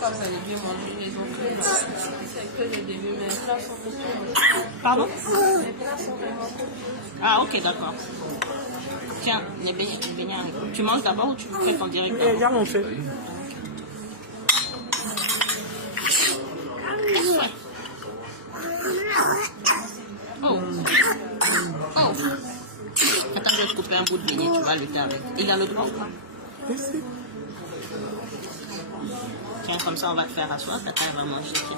Comme ça, j'ai bien mangé, les autres, c'est que j'ai début, mes plats sont copieux. Pardon? Mes plats sont vraiment copieux. Ah, ok, d'accord. Tiens, les beignets. Tu manges d'abord ou tu fais ton direct d'abord? Déjà, on fait. Oh. Oh. Attends, je vais te couper un bout de beignet, tu vas lutter avec. Il a le droit ou pas? Merci. Tiens, comme ça, on va te faire asseoir. Tata, elle va manger. Tiens.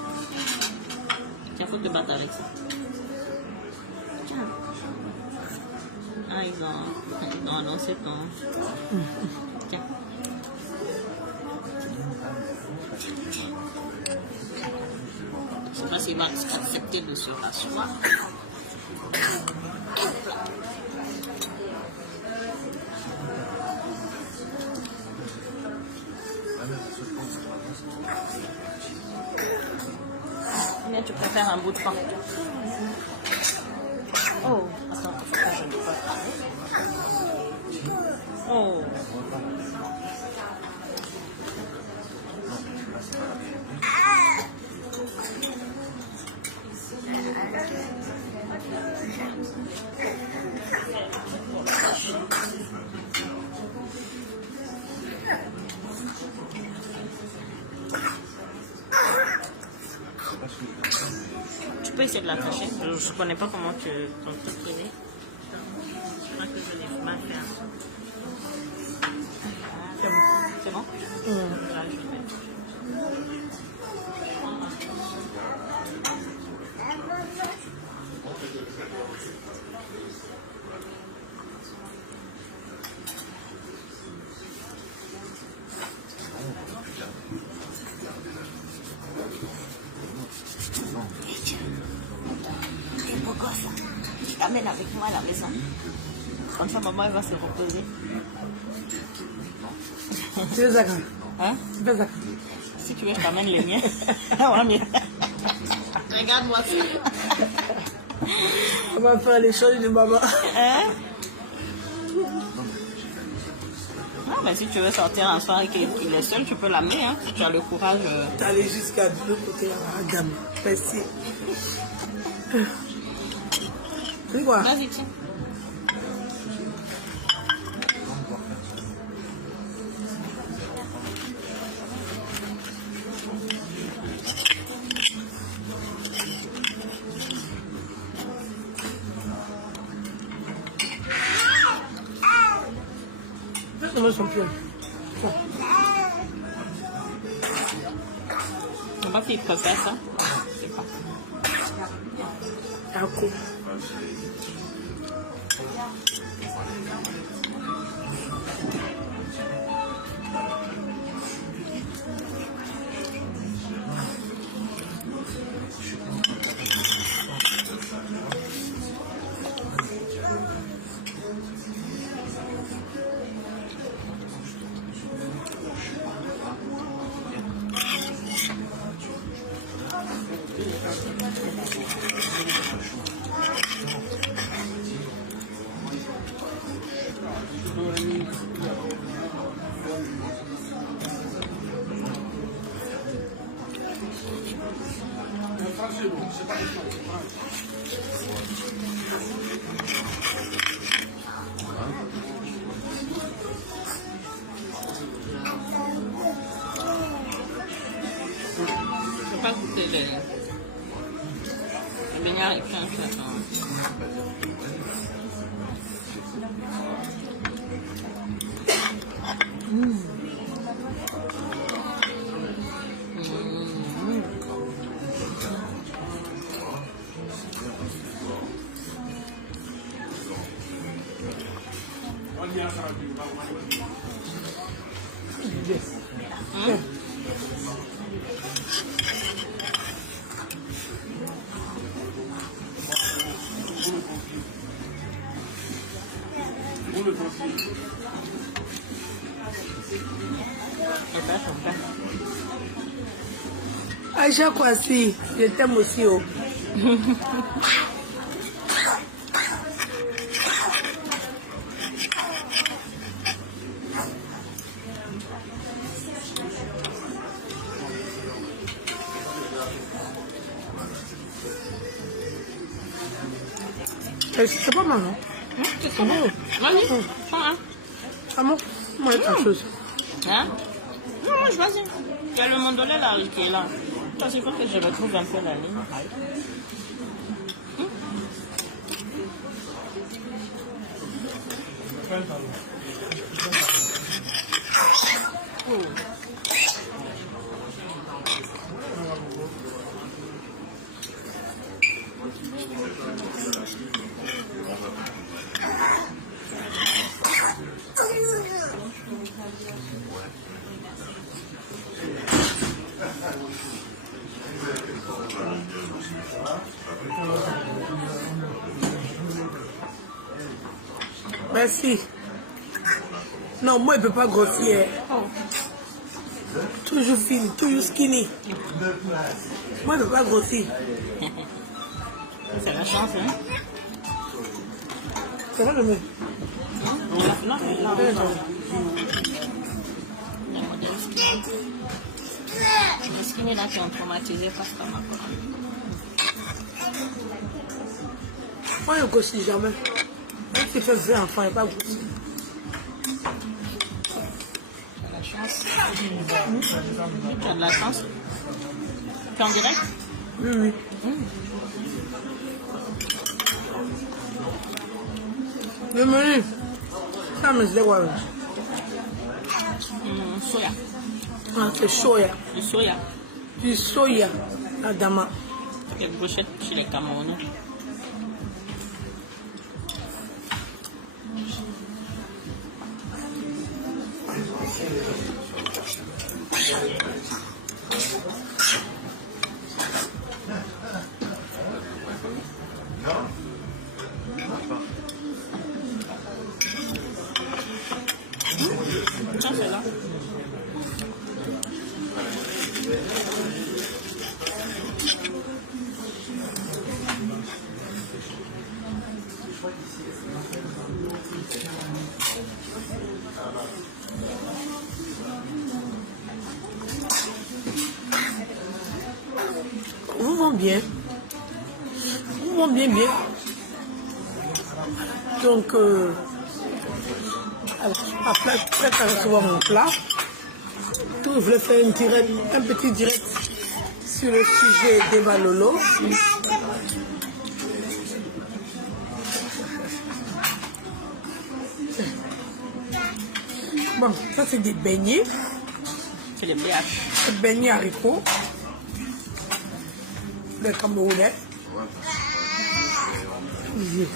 Tiens, faut te battre avec ça. Tiens. Ah, ils ont annoncé ton... Tiens. Je sais pas s'il va accepter de se rasseoir. Combien tu préfères un bout de pain? Oh, attends, faut que je ne pas. Oh. Tu peux essayer de l'attacher. Je ne connais pas comment tu ton truc privé. Je crois que je l'ai mal fait. C'est bon? Là, je vais. Beau gosse là. Je t'amène avec moi à la maison. Comme ça, maman elle va se reposer. Tu veux ça quand? Hein? Tu veux ça? Si tu veux, je t'amène les miens. Regarde-moi ça. On va faire les choses de maman. Hein? Ah, ben si tu veux sortir un soir et qu'il est seul, tu peux l'amener. Hein, si tu as le courage. T'es allé jusqu'à l'autre côté là, gamme. Merci. C'est quoi? Vas-y, tiens. Je me sens plus. On va faire ça. Je sais pas. Un coup. Je peux pas goûter les beignets avec un peu. Aïcha Kwasi, je t'aime aussi. Oh. C'est pas mal, non? C'est trop bon. Vas-y, prends un. Ah bon? Moi, il y a quelque chose. Hein? Non, mange, vas-y. Il y a le mandolé là qui est là. Attends, il faut que je retrouve un peu la ligne. Oh. Merci. Non, moi, il ne peut pas grossir. Toujours fine, toujours skinny. Moi, il ne peut pas grossir. C'est la chance, hein? C'est vrai, le mec. Non, les skinny là qui ont traumatisé parce qu'on m'a pas. Moi, je ne grossis jamais. Même si je fais enfant, il n'y a pas grossi. Tu as la chance. Tu as de la chance. Tu es en direct? Oui, oui. Le menu, ça me dit quoi? Soya. Ah, c'est soya. Du soya. Du soya, Adama. Les brochettes chez les Camerounais. Ça, c'est là. Vous vend bien. Vous vend bien, bien. Donc, après de recevoir mon plat, je voulais faire un petit direct sur le sujet d'Emma Lolo. Bon, ça c'est des beignets. C'est les BH. Des beignets haricots. Les Camerounais. Oui.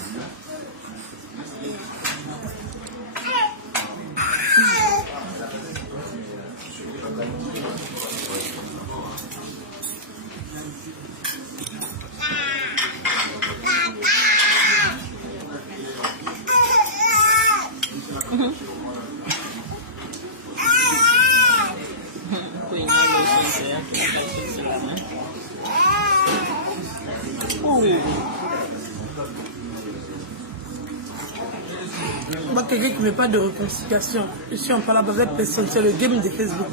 Moi, quelqu'un qui ne met pas de réconciliation, je suis en parlant avec personne, c'est le game de Facebook.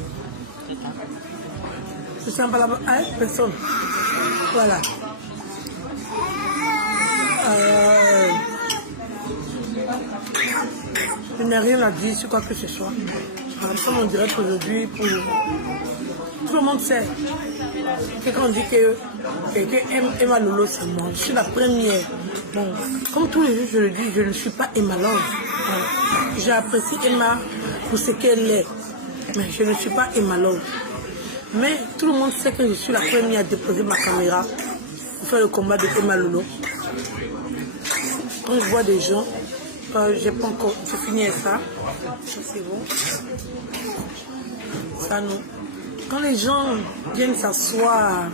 Je suis en parlant avec personne. Voilà. Je n'ai rien à dire sur quoi que ce soit. Je suis en direct aujourd'hui pour... Tout le monde sait que quand on dit que quelqu'un aime Emma Lolo, c'est moi. Je suis la première. Bon, comme tous les jours, je le dis, je ne suis pas Emma Lolo. J'apprécie Emma pour ce qu'elle est, mais je ne suis pas Emma Lolo. Mais tout le monde sait que je suis la première à déposer ma caméra pour faire le combat de Emma Lolo. Quand je vois des gens, j'ai pas encore, j'ai fini avec ça. Ça c'est bon. Ça non. Quand les gens viennent s'asseoir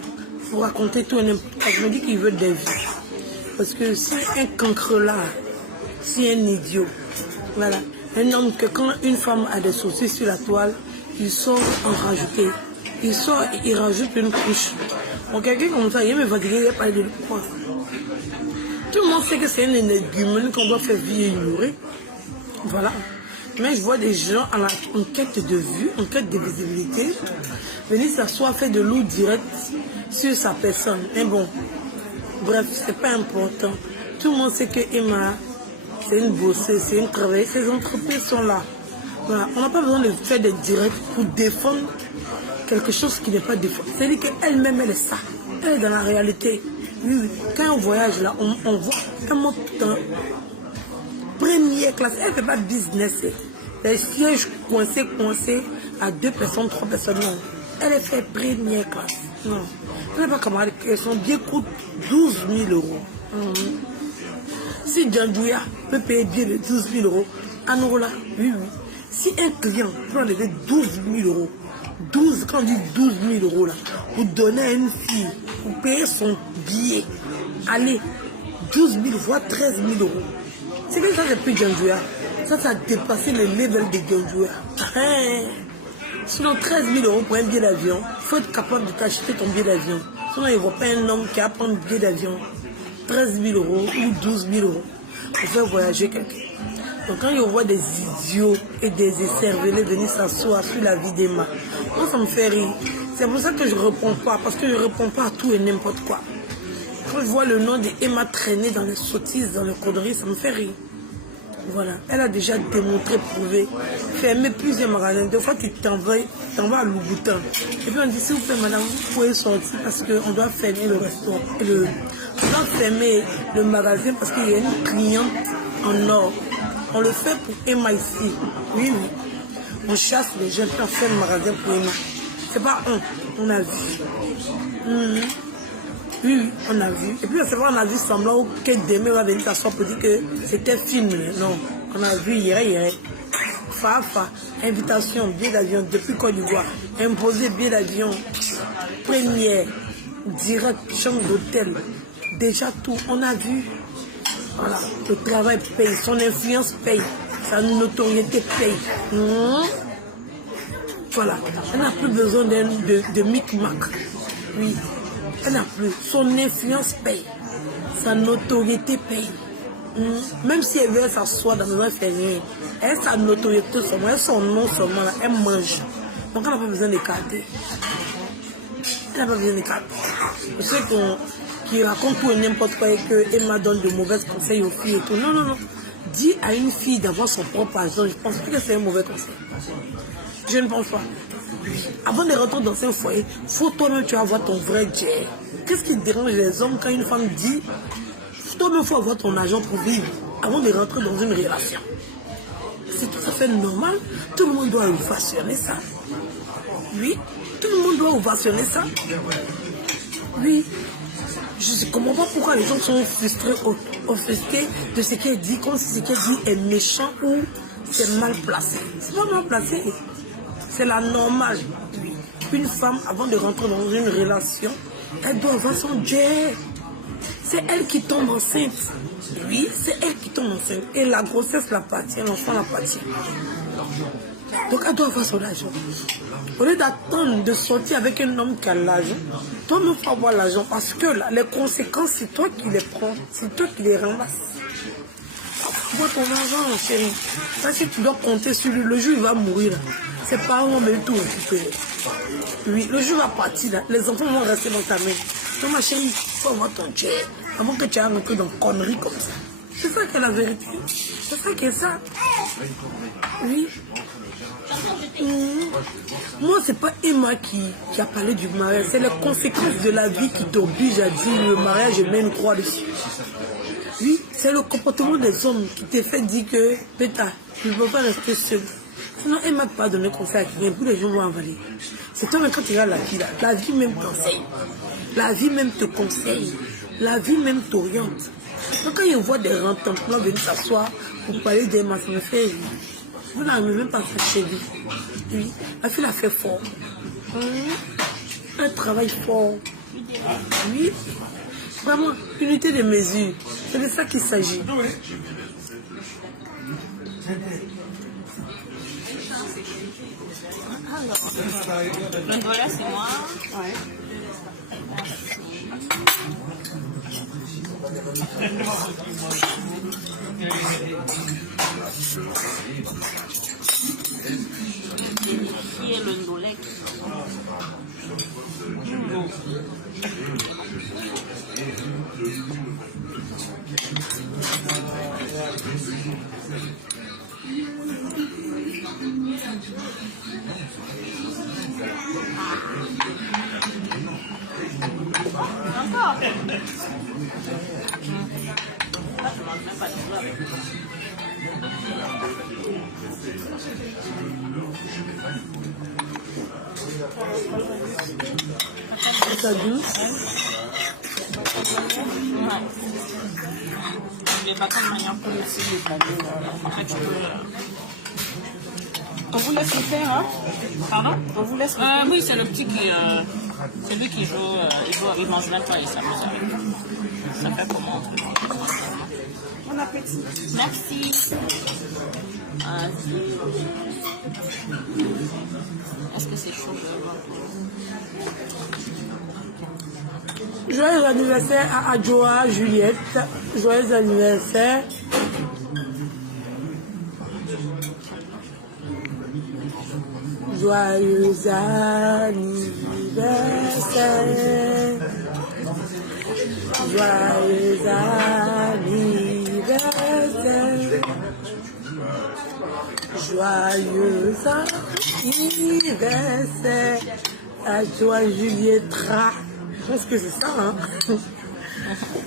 pour raconter tout et n'importe quoi, je me dis qu'ils veulent des vies. Parce que si un cancre là, si un idiot, voilà, un homme que quand une femme a des soucis sur la toile, il sort en rajouter. Il sort et il rajoute une couche. Donc quelqu'un comme ça, il me fatiguer, il n'y a pas de quoi. Tout le monde sait que c'est un énergumène qu'on doit faire vivre et ignorer. Voilà. Mais je vois des gens en quête de vue, en quête de visibilité, venir s'asseoir, faire de l'eau direct sur sa personne. Mais bon, bref, c'est pas important. Tout le monde sait que Emma, c'est une bosseuse, c'est une travailleuse. Ces entreprises sont là. Voilà. On n'a pas besoin de faire des directs pour défendre quelque chose qui n'est pas défendu. C'est-à-dire qu'elle-même, elle est ça. Elle est dans la réalité. Oui, oui. Quand on voyage là, on voit un monte dans première classe. Elle ne fait pas business. Les sièges coincés à 2 personnes, 3 personnes. Non. Elle est fait première classe. Non. Elle n'est pas camarade. Son billet coûte 12 000 euros. Si Djandouya peut payer bien de 12 000 euros, Anola, oui, oui. Si un client peut enlever 12 000 euros, 12, quand on dit 12 000 euros là, pour donner à une fille, pour payer son billet, allez, 12 000 voire 13 000 euros. C'est que ça, c'est plus Djandouya. Ça a dépassé le level de Djandouya. Sinon, 13 000 euros pour un billet d'avion, il faut être capable de t'acheter ton billet d'avion. Sinon, il ne voit pas un homme qui a prendre un billet d'avion, 13 000 euros ou 12 000 euros pour faire voyager quelqu'un. Donc quand je vois des idiots et des écervelés venir s'asseoir sur la vie d'Emma, moi ça me fait rire. C'est pour ça que je ne réponds pas, parce que je ne réponds pas à tout et n'importe quoi. Quand je vois le nom d'Emma traîner dans les sottises, dans les conneries, ça me fait rire. Voilà, elle a déjà démontré, prouvé, fermé plusieurs magasins. Des fois, tu t'en vas à Louboutin. Et puis on dit, s'il vous plaît, madame, vous pouvez sortir parce qu'on doit fermer le restaurant. On doit fermer le magasin parce qu'il y a une cliente en or. On le fait pour Emma ici. Oui, oui. On chasse les gens, puis on fait le magasin pour Emma. C'est pas on a vu. Oui, on a vu. Et puis, c'est vrai, on a vu semblant que demain va venir s'asseoir pour dire que c'était film. Non, on a vu hier. Fafa, invitation, billet d'avion depuis Côte d'Ivoire. Imposé billet d'avion, première, direct, chambre d'hôtel. Déjà tout, on a vu. Voilà, le travail paye, son influence paye, sa notoriété paye. Voilà, elle n'a plus besoin de micmac. Oui. Elle n'a plus. Son influence paye. Sa notoriété paye. Même si elle veut s'asseoir dans le même fermier, elle a sa notoriété seulement, elle a son nom seulement, là, elle mange. Donc elle n'a pas besoin d'écarter. Elle n'a pas besoin d'écarter. Je sais qui raconte tout et n'importe quoi et que Emma donne de mauvais conseils aux filles et tout. Non, non, non. Dis à une fille d'avoir son propre argent, je pense pas que c'est un mauvais conseil. Je ne pense pas. Avant de rentrer dans un foyer, faut toi-même tu vas avoir ton vrai jet. Qu'est-ce qui dérange les hommes quand une femme dit toi-même faut avoir ton argent pour vivre avant de rentrer dans une relation? C'est tout à fait normal. Tout le monde doit ovationner ça. Oui, tout le monde doit ovationner ça. Oui. Je ne comprends pas pourquoi les gens sont frustrés, offusqués de ce qu'elle dit, comme si ce qu'elle dit est méchant ou c'est mal placé. C'est pas mal placé. C'est la normale. Oui. Une femme, avant de rentrer dans une relation, elle doit avoir son jet. C'est elle qui tombe enceinte. Oui, c'est elle qui tombe enceinte. Et la grossesse l'appartient, l'enfant l'appartient. Donc elle doit avoir son argent. Au lieu d'attendre de sortir avec un homme qui a l'argent, toi-même faut avoir l'argent parce que là, les conséquences, c'est toi qui les prends, c'est toi qui les ramasses. Vois ton argent, chérie. Parce que tu dois compter sur lui. Le jour où il va mourir, là, ses parents vont même tout récupérer. Oui, le jour où il va partir, là, les enfants vont rester dans ta main. Donc ma chérie, il faut avoir ton jet avant que tu aies rentré dans une connerie comme ça. C'est ça qui est la vérité. C'est ça qui est ça. Oui. Moi, c'est pas Emma qui a parlé du mariage. C'est les conséquences de la vie qui t'oblige à dire le mariage, je mets une croix dessus. Oui, c'est le comportement des hommes qui te fait dire que, Péta, tu ne peux pas rester seul. Sinon, Emma ne peut pas donner conseil à quelqu'un, puis les gens vont avaler. C'est toi, même quand tu regardes la vie, là, la vie même t'enseigne. La vie même te conseille. La vie même t'oriente. Donc, quand il voit des rentemplants venir s'asseoir pour parler d'Emma, ça me fait rire. Vous n'avez même pas fait chez lui. Oui, la fille l'a fait fort. Elle travaille fort. Oui. Vraiment, unité de mesure. C'est de ça qu'il s'agit. Le dollar, c'est moi. Ouais. Qui est le Ndolek? Encore. Là, je mange même pas de fleurs avec moi. Ça douce. Ouais. Les bâtons de manière pour aussi les panneaux. En fait, tu peux... On vous laisse le faire, hein? Pardon? On vous laisse le faire. Oui, c'est le petit qui... c'est lui qui joue, il mange même pas, il s'amuse avec. Ça fait comment? Bon appétit. Merci. Est-ce que c'est chaud de voir? Joyeux anniversaire à Adjoa Juliette. Joyeux anniversaire. Joyeux anniversaire. Joyeux anniversaire. Joyeux anniversaire à Joa Juliette. Je pense que c'est ça, hein?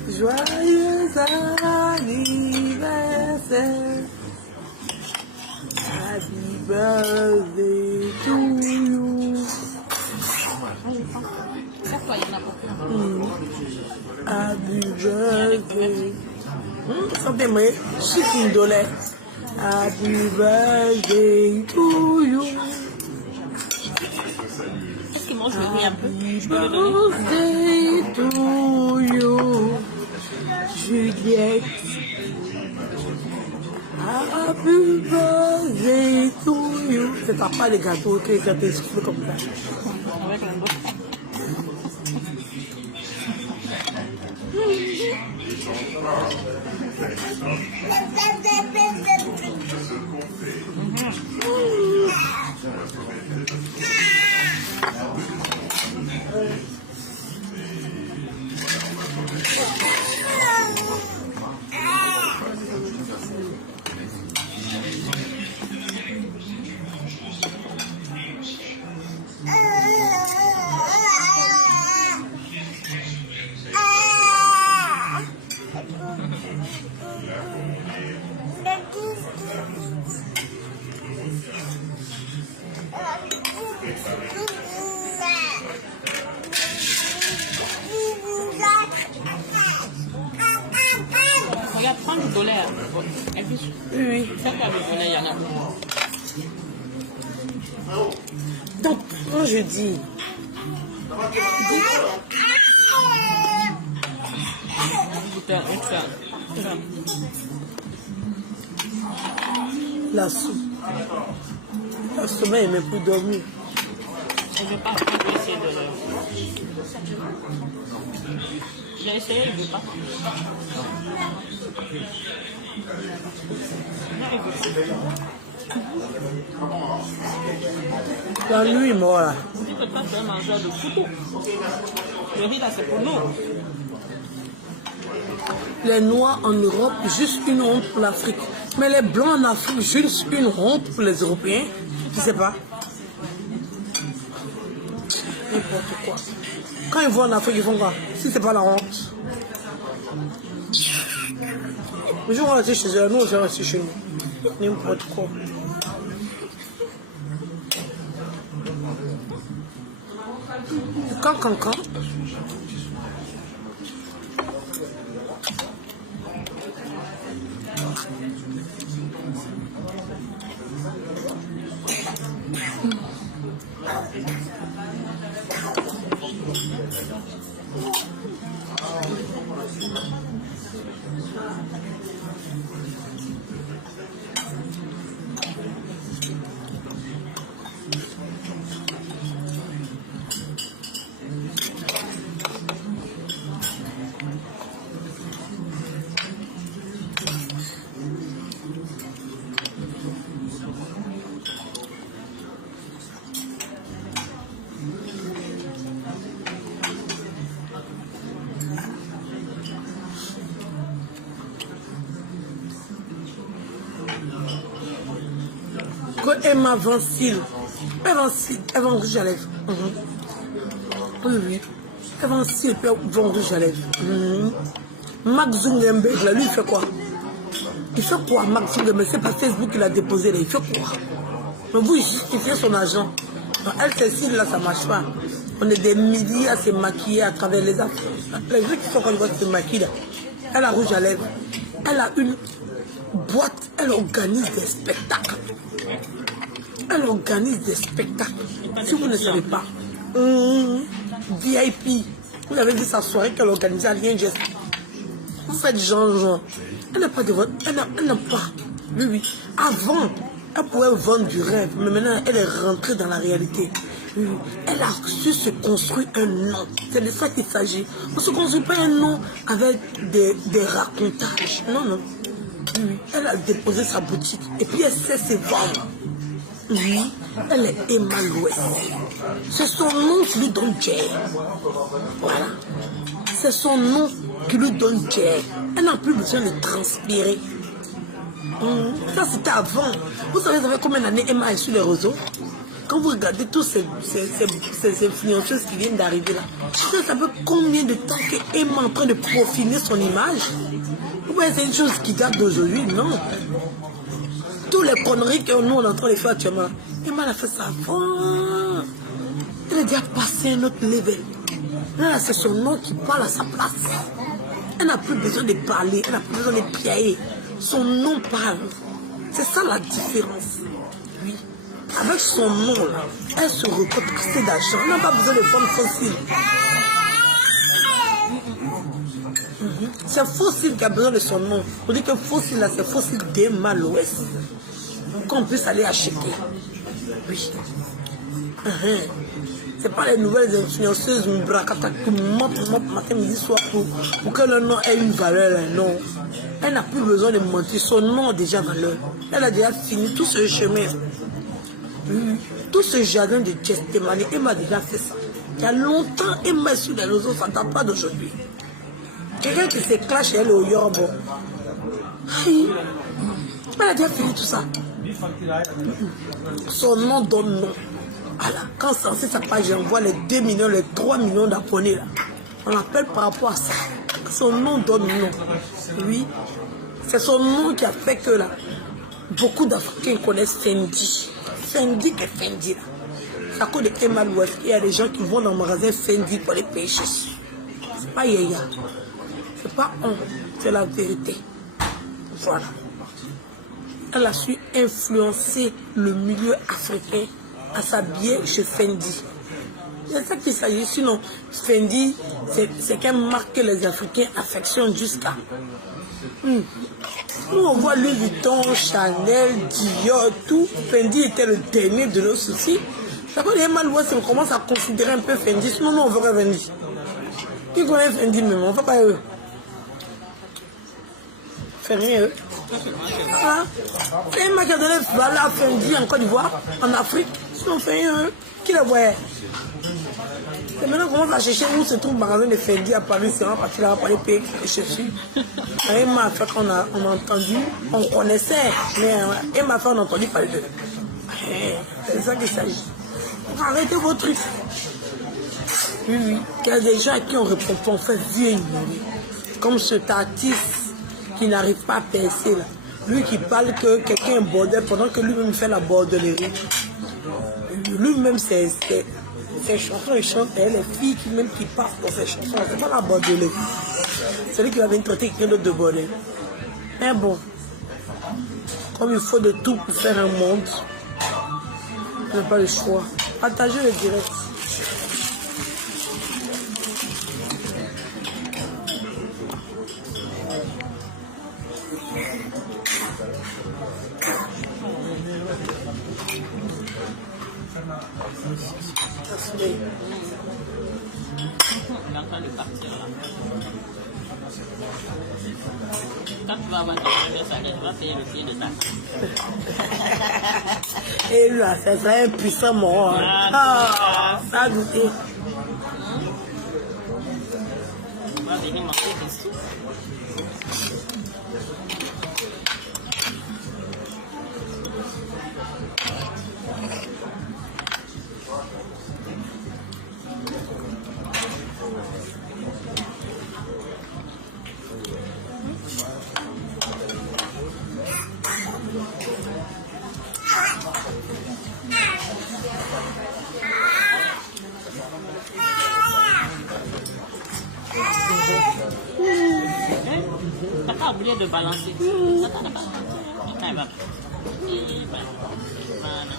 Joyeux anniversaire. Happy birthday to you. Pourquoi il y en a beaucoup? Happy birthday. Sentez-moi, chiffre $1. Happy birthday to you. Est-ce qu'il mange le riz un peu? Je peux le donner. Birthday to you, Juliette. Happy birthday to you. C'est pas les gâteaux qui ont été soufflés comme ça. Avec un beau. Regarde, prends du volet. Et puis, Oui. ça, pas le volet, il y en a. Donc, quand je dis la soupe, la sommeil est même plus dormi. Je ne vais pas essayer de le... J'ai essayé, il ne veut pas. Non, il veut pas. La nuit, moi, là. Dis que toi, tu es un mangeur de couteau. Le riz, là, c'est pour nous. Les noirs en Europe, juste une honte pour l'Afrique. Mais les blancs en Afrique, juste une honte pour les Européens. Je sais pas. N'importe quoi. Quand ils vont en Afrique, ils font quoi? Si c'est pas la honte. Les gens vont rester chez eux, nous on va rester chez nous. N'importe quoi. Quand. Emma vend cils. Elle vend rouge à lèvres. Oui, oui. Elle vend cils et vend rouge à lèvres. Mark Zuckerberg, là, lui, il fait quoi? Il fait quoi, Mark Zuckerberg? C'est pas Facebook qu'il a déposé là. Il fait quoi? Mais vous, il justifiez son argent. Non, elle, celle-ci, là, ça ne marche pas. On est des milliers à se maquiller à travers les affaires. Les gens qui sont quand ils se maquillent là, elle a rouge à lèvres. Elle a une boîte, elle organise des spectacles. Elle organise des spectacles. Si vous ne savez pas, VIP, vous avez vu sa soirée qu'elle organisait à Rien Geste. Vous faites genre. Elle n'a pas de vote. Elle n'a pas. Oui, oui. Avant, elle pouvait vendre du rêve, mais maintenant, elle est rentrée dans la réalité. Oui, oui. Elle a su se construire un nom. C'est de ça qu'il s'agit. On ne se construit pas un nom avec des racontages. Non, non. Oui, oui. Elle a déposé sa boutique et puis elle sait se vendre. Oui, elle est Emma Louest. C'est son nom qui lui donne Jay. Voilà. C'est son nom qui lui donne Jay. Elle n'a plus besoin de transpirer. Ça, c'était avant. Vous savez combien d'années Emma est sur les réseaux? Quand vous regardez tous ces influenceuses qui viennent d'arriver là, ça fait combien de temps que Emma est en train de profiler son image? Vous voyez, c'est une chose qui date d'aujourd'hui, non? Tous les conneries que nous on est en train de faire actuellement, Emma a fait ça avant. Elle a déjà passé un autre level. Là, c'est son nom qui parle à sa place. Elle n'a plus besoin de parler, elle n'a plus besoin de piailler. Son nom parle. C'est ça la différence. Oui. Avec son nom, là, elle se récolte assez d'argent. Elle n'a pas besoin de vendre fossile. C'est Fossile qui a besoin de son nom. On dit que Fossile, là, c'est Fossile d'Emma Louest. Qu'on puisse aller acheter. Oui. C'est pas les nouvelles influenceuses qui mentent matin, midi, soir pour que le nom ait une valeur. Non. Elle n'a plus besoin de mentir. Son nom a déjà valeur. Elle a déjà fini tout ce chemin. Tout ce jardin de Gestemani, Emma a déjà fait ça. Il y a longtemps, Emma est sur les réseaux, ça ne date pas d'aujourd'hui. Quelqu'un qui se clash, elle est au Yorbo. Elle a déjà fini tout ça. Son nom donne nom. Voilà. Quand c'est sa page, j'envoie les 2 millions, les 3 millions d'abonnés là. On appelle par rapport à ça. Son nom donne nom. Oui. C'est son nom qui a fait que là, beaucoup d'Africains connaissent Fendi. Fendi que Fendi là. C'est à cause de Emma Louest. Il y a des gens qui vont dans le magasin Fendi pour les pêcher. C'est pas yaya. C'est pas on. C'est la vérité. Voilà. Elle a su influencer le milieu africain à s'habiller chez Fendi. C'est ça qu'il s'agit. Sinon, Fendi, c'est qu'elle marque que les Africains affectionnent jusqu'à. Nous, on voit Louis Vuitton, Chanel, Dior, tout. Fendi était le dernier de nos soucis. Ça peut être mal, on commence à considérer un peu Fendi. Sinon, nous, on verrait Fendi. Qui connaît Fendi même? On ne fait pas eux. Fait rien eux. C'est Emma qui a donné valeur à Fendi en Côte d'Ivoire, en Afrique. Sinon, on fait rien eux. Qui le voyait? Et maintenant, on commence à chercher où se trouve le magasin de Fendi à Paris. C'est parce qu'il a pas les payer les chaussures. Emma a fait qu'on a entendu, on connaissait, mais Emma a fait qu'on a entendu parler d'eux. C'est ça qu'il s'agit. Arrêtez vos trucs. Oui, oui. Il y a des gens à qui on répond pas, on fait vieux ignorer. Comme cet artiste qui n'arrive pas à percer là. Lui qui parle que quelqu'un est bordel pendant que lui-même fait la bordellerie. Lui-même, ses chansons, il chante, et les filles qui passent dans ses chansons, c'est pas la bordellerie. C'est lui qui va venir traiter quelqu'un d'autre de bordel. Mais bon, comme il faut de tout pour faire un monde, je n'ai pas le choix. Partagez le direct. Il est en train de partir là. Quand tu vas avoir ton premier salaire, tu vas payer le pied de ta femme. Et là, ça serait un puissant mort. Ça a douté. On va venir manger des sous. T'as pas oublié de balancer. Attends, de balancer. Elle va. Voilà.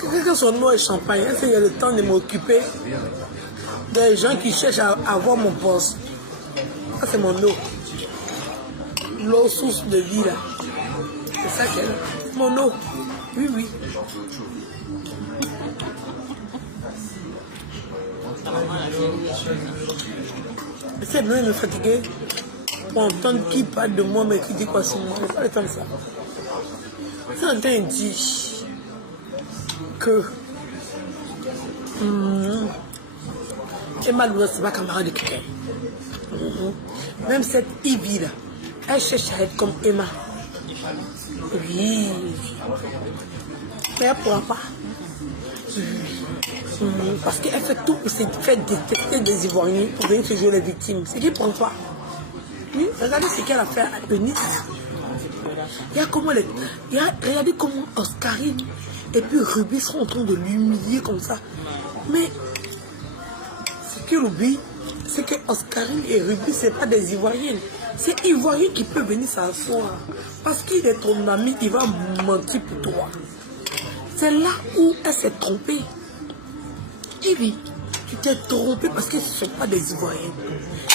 Quelqu'un son nom est champagne, est-ce qu'il y a le temps de m'occuper des gens qui cherchent à avoir mon poste? Ça c'est mon eau. L'eau source de vie là. C'est ça qu'elle est. Mon eau. Oui, oui. C'est bien de me fatiguer pour entendre qui parle de moi mais qui dit quoi sur moi. Je n'ai pas le temps de ça. C'est un temps dit que Emma Louis, c'est ma camarade de quelqu'un. Même cette Ivy là, elle cherche à être comme Emma. Oui. Mais elle ne pourra pas. Parce qu'elle fait tout pour se faire détester des Ivoiriens pour venir se jouer les victimes. C'est qui prend quoi? Oui, regardez ce qu'elle a fait à Eunice. Regardez comment Oscarine et puis Ruby sont en train de l'humilier comme ça. Mais ce qu'il oublie, c'est que Oscarine et Ruby, ce n'est pas des Ivoiriennes. C'est Ivoirien qui peut venir s'asseoir. Parce qu'il est ton ami, il va mentir pour toi. C'est là où elle s'est trompée. Et oui, tu t'es trompé parce que ce ne sont pas des Ivoiriens.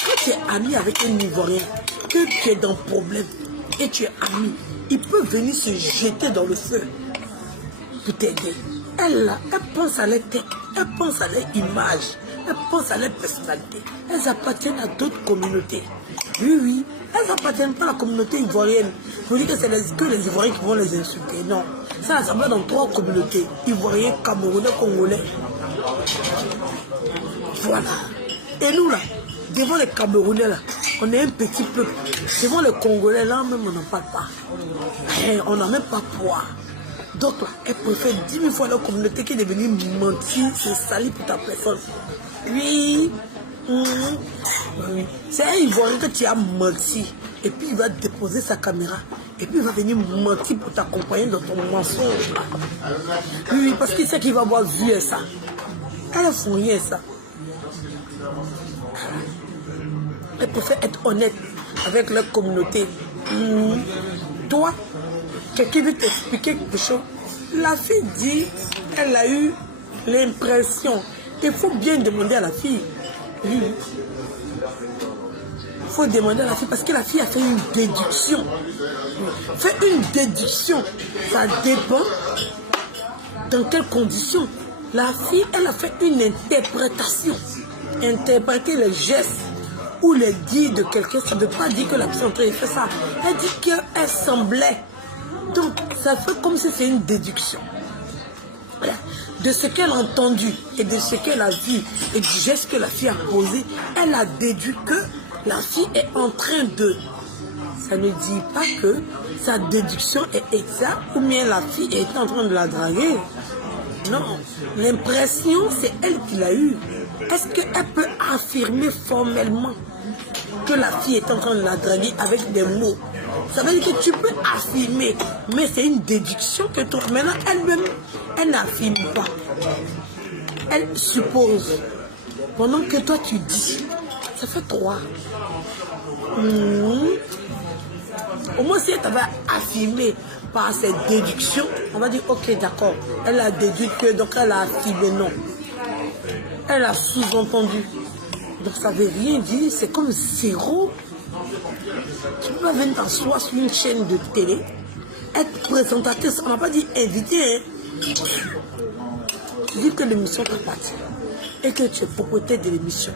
Quand tu es ami avec un Ivoirien, que tu es dans problème et tu es ami, il peut venir se jeter dans le feu pour t'aider. Elle, là, elle pense à leur tête, elle pense à leur image, elle pense à leur personnalité. Elles appartiennent à d'autres communautés. Oui, oui, elles n'appartiennent pas à la communauté ivoirienne. Je vous dis que c'est que les Ivoiriens qui vont les insulter. Non, ça rassemble dans 3 communautés. Ivoiriens, Camerounais, Congolais. Voilà. Et nous là, devant les Camerounais là, on est un petit peuple. Devant les Congolais là, même on n'en parle pas. On n'a même pas poids. Donc là, elle préfère 10 000 fois la communauté qui est devenue mentir, se salir pour ta personne. Oui. C'est un Ivoirien que tu as menti. Et puis il va déposer sa caméra. Et puis il va venir mentir pour t'accompagner dans ton mensonge. Oui, parce qu'il sait qu'il va avoir vu ça. Elle a fourni ça. Elle préfère être honnête avec leur communauté. Toi, quelqu'un veut t'expliquer quelque chose. La fille dit, elle a eu l'impression. Il faut bien demander à la fille. Il faut demander à la fille parce que la fille a fait une déduction. Fait une déduction. Ça dépend dans quelles conditions. La fille, elle a fait une interprétation. Interpréter les gestes ou les dires de quelqu'un, ça ne veut pas dire que la personne a fait ça. Elle dit qu'elle semblait. Donc, ça fait comme si c'est une déduction. Voilà. De ce qu'elle a entendu et de ce qu'elle a vu et du geste que la fille a posé, elle a déduit que la fille est en train de... Ça ne dit pas que sa déduction est exacte ou bien la fille est en train de la draguer. Non, l'impression, c'est elle qui l'a eue. Est-ce qu'elle peut affirmer formellement que la fille est en train de la draguer avec des mots? Ça veut dire que tu peux affirmer, mais c'est une déduction que toi, maintenant, elle-même, elle n'affirme pas. Elle suppose. Pendant que toi, tu dis, ça fait 3. Au moins, si elle t'avait affirmé par cette déduction, on va dire, ok, d'accord, elle a déduit que, donc elle a affirmé non. Elle a sous-entendu. Donc ça ne veut rien dire, c'est comme 0. Tu peux pas venir t'asseoir sur une chaîne de télé, être présentatrice, on n'a pas dit invité, hein. Tu dis que l'émission t'appartient et que tu es propriétaire de l'émission.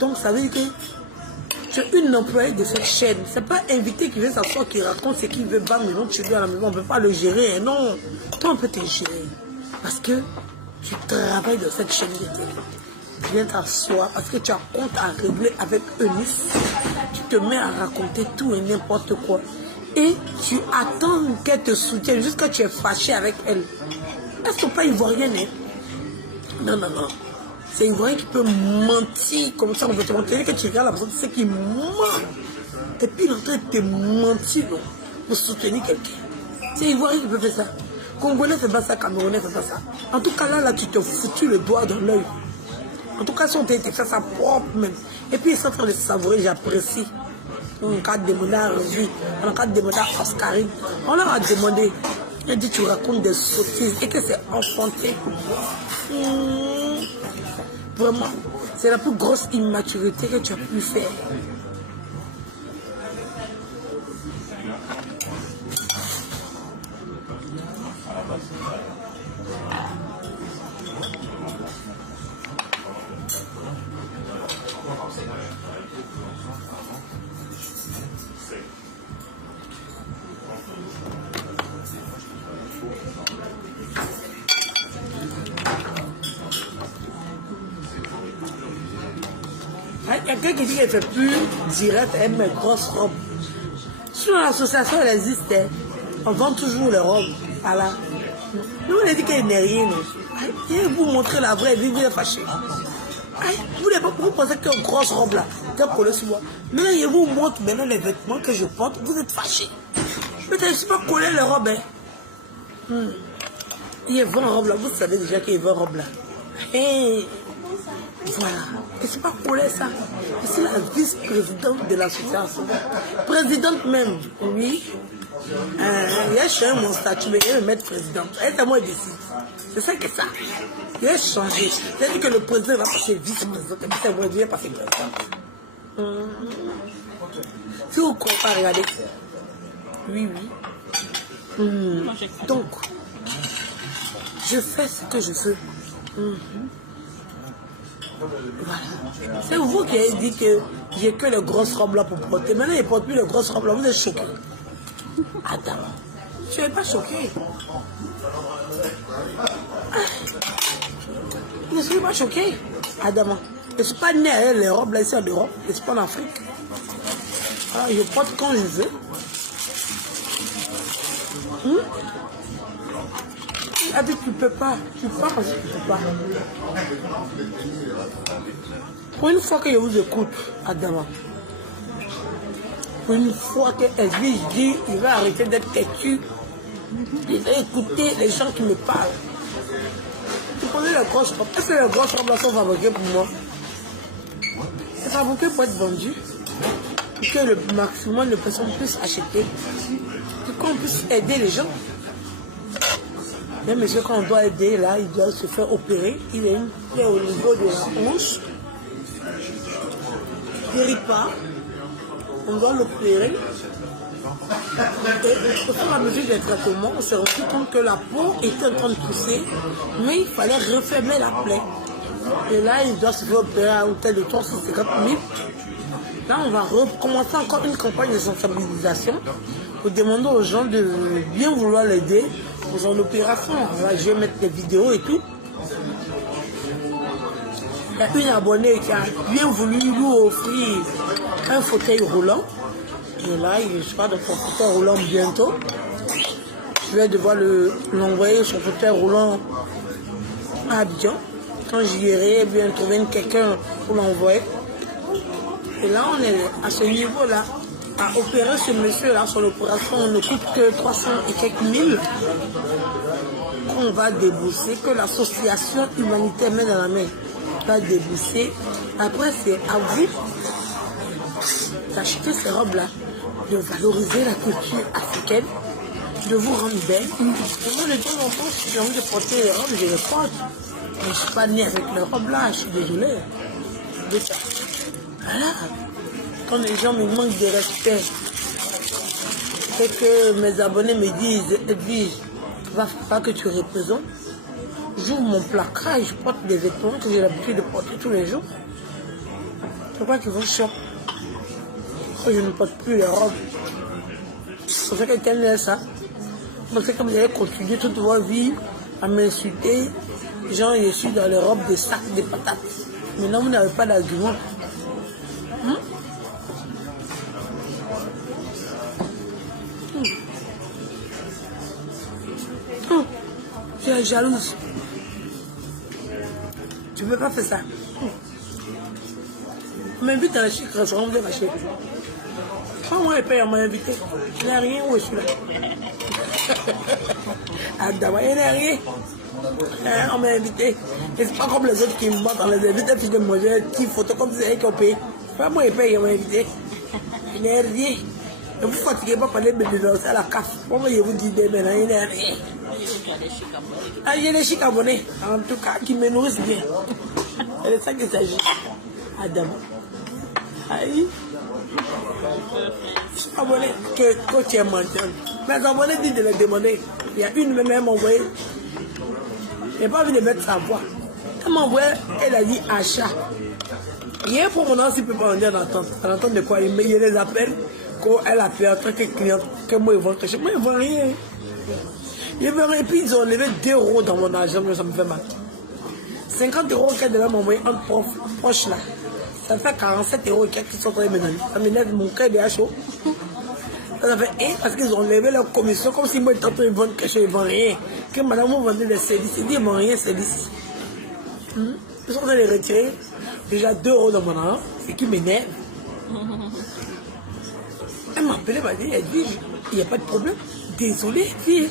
Donc ça veut dire que tu es une employée de cette chaîne. C'est pas invité qui vient s'asseoir, qui raconte ce qu'il veut, bam, mais non, tu viens à la maison, on ne peut pas le gérer, hein. Non, toi on peut te gérer. Parce que tu travailles dans cette chaîne de télé. Tu viens t'asseoir parce que tu as compte à régler avec Eunice. Tu te mets à raconter tout et n'importe quoi. Et tu attends qu'elle te soutienne jusqu'à ce que tu es fâché avec elle. Elles ne sont pas ivoiriennes, hein? Non, non, non. C'est ivoirien qui peut mentir comme ça. On veut te mentir que tu regardes la personne, tu sais qu'il ment. Et puis il est en train de te mentir, non, pour soutenir quelqu'un. C'est Ivoirien qui peut faire ça. Congolais ne fait pas ça, Camerounais ne fait pas ça. En tout cas, là, tu te foutu le doigt dans l'œil. En tout cas, si on t'a été fait ça propre même. Et puis, ils sont en train de savourer, j'apprécie. En cas de demander à Régie, en cas de demander à Oscarine, on leur a demandé. Elle dit, tu racontes des sottises et que c'est enfanté. Vraiment, c'est la plus grosse immaturité que tu as pu faire. Quelqu'un qui dit qu'elle fait plus direct, elle met grosse robe. Sur l'association, elle existe. On vend toujours les robes. Voilà. Nous, on a dit qu'elle n'est rien. Et vous montrez la vraie vie, vous êtes fâché. Vous pensez qu'une grosse robe là, qu'elle colle sur moi. Maintenant, je vous montre maintenant les vêtements que je porte, vous êtes fâché. Mais je ne suis pas collé les robes. Il y a 20 robes là, vous savez déjà qu'il y a 20 robes là. Hey. Voilà. Et c'est pas collé ça. C'est la vice-présidente de l'association. Présidente même, oui. Il a changé mon statut, mais il va me mettre présidente. Elle est à moi d'ici. C'est ça que ça. Il a changé. C'est-à-dire que le président va passer vice-présidente. Et puis c'est moi qui va passer président. Si vous comparez, regardez. Oui, oui. Donc, je fais ce que je veux. Voilà. C'est vous qui avez dit que j'ai que les grosses robes là pour porter. Maintenant, il ne porte plus les grosses robes là. Vous êtes choqués. Attends. Je ne suis pas choqué. Je ne suis pas choqué. Adama. Je ne suis pas né avec les robes là ici en Europe. Je ne suis pas en Afrique. Alors, je porte quand je veux. Ah, tu ne peux pas. Tu ne peux pas parce que tu ne peux pas. Pour une fois que je vous écoute, Adama, pour une fois que Edwige dit il va arrêter d'être têtu, il va écouter les gens qui me parlent. Tu connais les grosses robes. Est-ce que les grosses robes sont fabriquées pour moi? C'est fabriqué pour être vendu. Pour que le maximum de personnes puissent acheter. Pour qu'on puisse aider les gens. Mais monsieur, quand on doit aider, là, il doit se faire opérer. Il a une plaie au niveau de la hanche. Il ne guérit pas. On doit l'opérer. Et au fur et à mesure des traitements, on s'est rendu compte que la peau était en train de pousser, mais il fallait refermer la plaie. Et là, il doit se faire opérer à hôtel de 350 000. Là, on va recommencer encore une campagne de sensibilisation pour demander aux gens de bien vouloir l'aider pour son opération. Là, je vais mettre des vidéos et tout. Il y a une abonnée qui a bien voulu lui offrir un fauteuil roulant. Et là, il sera dans son fauteuil roulant bientôt. Je vais devoir l'envoyer son fauteuil roulant à Abidjan. Quand j'irai bien trouver quelqu'un pour l'envoyer. Et là, on est à ce niveau-là. À opérer ce monsieur-là, son opération, on ne coûte que 300 et quelques mille qu'on va débourser, que l'association humanitaire met dans la main va débourser. Après, c'est à vous d'acheter ces robes-là, de valoriser la culture africaine, de vous rendre belle. Et moi, de temps en temps, si j'ai envie de porter les robes, je les porte. Mais je ne suis pas née avec les robes-là, je suis désolée. Voilà. Quand les gens me manquent de respect et que mes abonnés me disent, Edwige, va falloir que tu représentes, j'ouvre mon placard et je porte des vêtements que j'ai l'habitude de porter tous les jours. Pourquoi qu'ils vous choquent? Je ne porte plus les robes. C'est pour ça que quelqu'un laisse ça. Parce que comme vous allez continuer toute votre vie à m'insulter, genre je suis dans les robes de sac de patates. Maintenant vous n'avez pas d'argument. Tu es jalouse. Tu ne peux pas faire ça. On m'invite dans le chic restaurant, vous êtes fâché. Quand moi, elle m'a invité. Il n'y a rien où je suis là. Adama, il n'y a rien. On m'a invité. Et c'est pas comme les autres qui me montrent. On les invite, puis de manger une petite photo comme c'est eux qui ont payé. Pas moi, il m'a invité. Il n'y a rien. Et vous ne fatiguez pas parler de danser à la CAF. Moi, je vous dis maintenant, il n'y a rien. Ah, il y a des chics abonnés. En tout cas, qui me nourrissent bien. C'est de ça qu'il s'agit. Adama. Aïe. Je suis abonné que tu es mendiant. Mes abonnés disent de les demander. Il y a une même m'a envoyé. Je n'ai pas envie de mettre sa voix. Elle m'a envoyé, elle a dit achat. Il y a un promenade qui ne peut pas en dire d'entendre. En entendre de quoi? Il les appelle. Elle a fait en tant que cliente. Que moi, ils vont toucher. Moi, ils ne vont rien. Et puis, ils ont levé 2 € dans mon argent. Ça me fait mal. 50 € qu'elle devait m'envoyer en poche là. Ça fait 47 € et quelques qui sont en train de me donner. Ça m'énerve, mon cœur est chaud. Ça fait parce qu'ils ont levé leur commission comme si moi j'étais en train de vendre quelque chose, ils ne vendent rien. Que madame vous vendez des services, ils disent ils ne vendent rien service. Ils sont en train de retirer déjà 2 € dans mon argent, ce qui m'énerve. Elle m'a appelé, elle dit il n'y a pas de problème. Désolé, fille.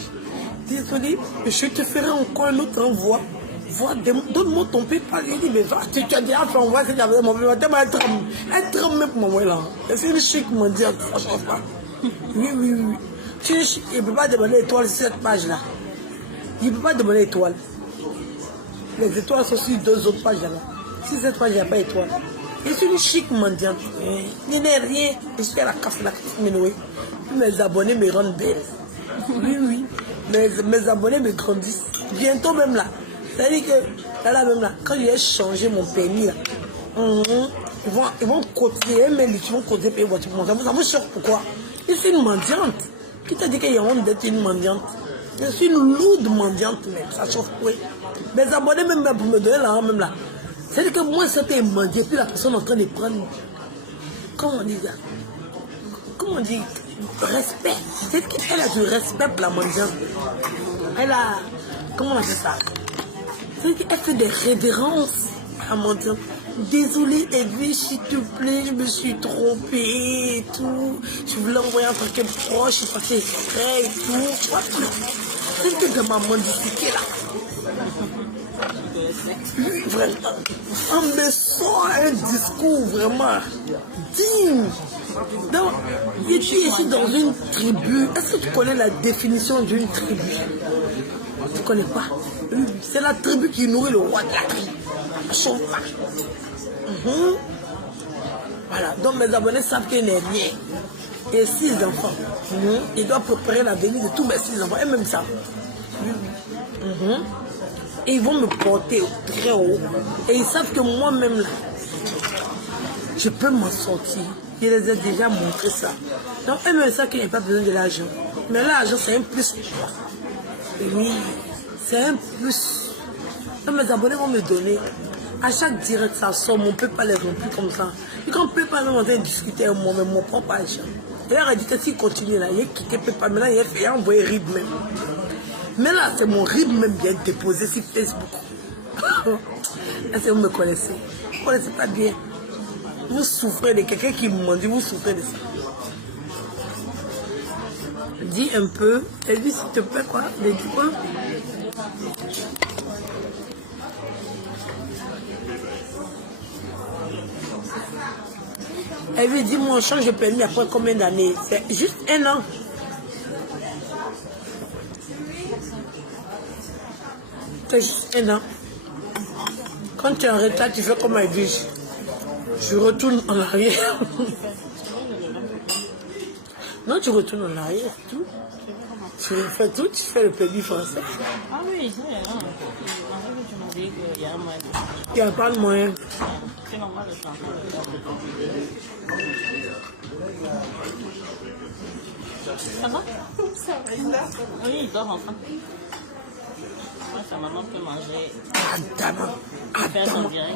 Désolé, je te ferai encore un autre envoi. Donne-moi ton PayPal. Il dit, mais va, tu as déjà fait envoyer cette affaire. Mon PayPal, elle tremble même pour m'envoyer là. C'est une chic mondiale, franchement pas. Oui. Il ne peut pas demander l'étoile sur cette page-là. Il ne peut pas demander l'étoile. Les étoiles sont sur 2 autres pages là-bas. Sur cette page, il n'y a pas d'étoile. Je suis une chic mendiante. Il n'y a rien. Je suis à la CAF, mes abonnés me rendent belle. Oui. Mes abonnés me grandissent. Bientôt même là. C'est-à-dire que là même là, quand j'ai changé mon permis là, ils vont cotiser, mais ils vont cotiser payer voiture pour moi. Ça me choque pourquoi? Je suis une mendiante. Qui t'a dit qu'il y a honte d'être une mendiante? Je suis une lourde mendiante même, ça chauffe oui. Mes abonnés même pour me donner là même là. C'est-à-dire que moi c'était un mendiant, puis la personne est en train de prendre. Comment on dit ça? Comment on dit? Respect. C'est-à-dire qu'elle a du respect pour la mendiante. Elle a. Comment on appelle ça? C'est-à-dire qu'elle fait des révérences à la mendiante. Désolée, Edwige, s'il te plaît, je me suis trompée et tout. Je voulais envoyer un truc proche, je suis passé exprès et tout. C'est que de ma mendicité là. Vraiment. On me sort un discours vraiment digne. Donc, je suis ici dans une tribu. Est-ce que tu connais la définition d'une tribu? Tu ne connais pas? C'est la tribu qui nourrit le roi de la tribu. Chauffe pas. Voilà, donc mes abonnés savent qu'il n'y a rien. Et 6 enfants. Ils doivent préparer la venue de tous mes 6 enfants. Et même ça. Et ils vont me porter très haut. Et ils savent que moi-même là, je peux m'en sortir. Je les ai déjà montré ça. Donc eux-mêmes savent qu'il n'y a pas besoin de l'argent. Mais l'argent c'est un plus. Oui, c'est un plus. Donc mes abonnés vont me donner. À chaque direct, ça sort, on ne peut pas les remplir comme ça. Et quand on ne peut pas même discuter avec moi-même, mon propre argent. D'ailleurs, il dit que s'il continue là, il a quitté PayPal, maintenant il a envoyé RIB même. Mais là, c'est mon RIB même bien déposé sur Facebook. Est-ce que vous me connaissez? Vous ne connaissez pas bien. Vous souffrez de quelqu'un qui me dit, vous souffrez de ça. Dis un peu, et dis s'il te plaît quoi, dis quoi? Elle lui dit, moi, on change de permis après combien d'années? C'est juste 1 an. C'est juste 1 an. Quand tu es en retard, tu fais comme elle dit. Je retourne en arrière. Non, tu retournes en arrière, tout. Tu fais tout, tu fais le permis français. Ah oui, c'est vrai. Tu m'as dit qu'il y a un moyen. Il n'y a pas de moyen. C'est normal de changer. Ça va? Ça va. Oui, il dort enfin. Sa maman peut manger. Adama.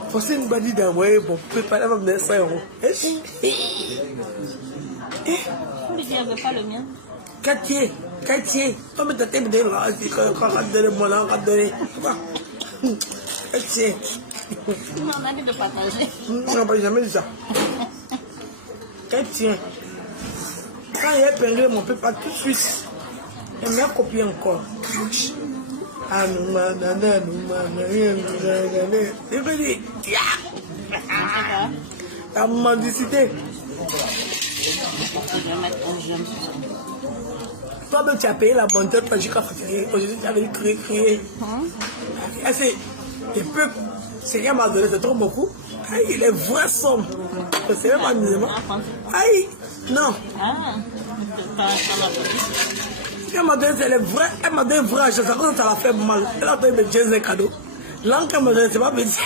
Faut c'est une bandit d'envoyer bon préparer même des 100 €. Vous lui dites, elle ne veut pas le mien. Quartier. Pas me tenter de là, quand on va donner mon nom, on va donner. Quartier. On a dit de partager. On n'a jamais dit ça. Quartier. Quand il est épinglé, on ne peut pas tout de suite. Il m'a copié encore. Ah, nous, je veux dire, la mendicité. Je vais mettre un j'aime sur ça. Toi-même, tu as payé la bonne tête parce que aujourd'hui, tu avais crié. Et peu, c'est rien m'a donné, c'est trop beaucoup. Aïe, les vraies sommes. C'est même amusement. Aïe, non. Ah, pas la police. Elle m'a donné, c'est les vrais. Elle m'a donné un vrai argent, ça l'a fait mal. Elle a donné mes jeans un cadeau. L'angle qu'elle m'a donné, c'est pas petit.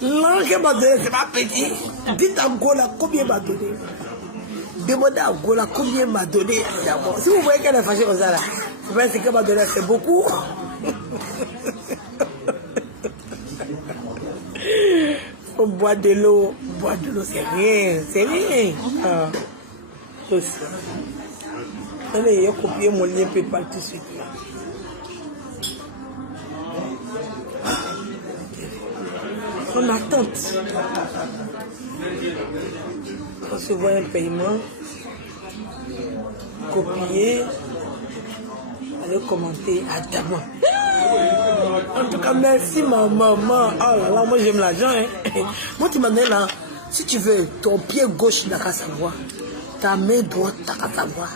L'angle qu'elle m'a donné, c'est pas petit. Dites à Gola combien m'a donné. Demandez à Gola combien m'a donné. Si vous voyez qu'elle est fâchée comme ça, là, c'est qu'elle m'a donné, c'est beaucoup. Faut boire de l'eau. Boire de l'eau, c'est rien. C'est rien. Ah. Allez, j'ai copié mon lien PayPal tout de suite. En attente. Recevoir un paiement. Copier. Allez commenter à Dama. En tout cas, merci ma maman. Oh là là, moi j'aime l'argent. Hein. Moi tu m'as donné là, si tu veux, ton pied gauche n'a qu'à savoir. Ta main droite n'a qu'à savoir.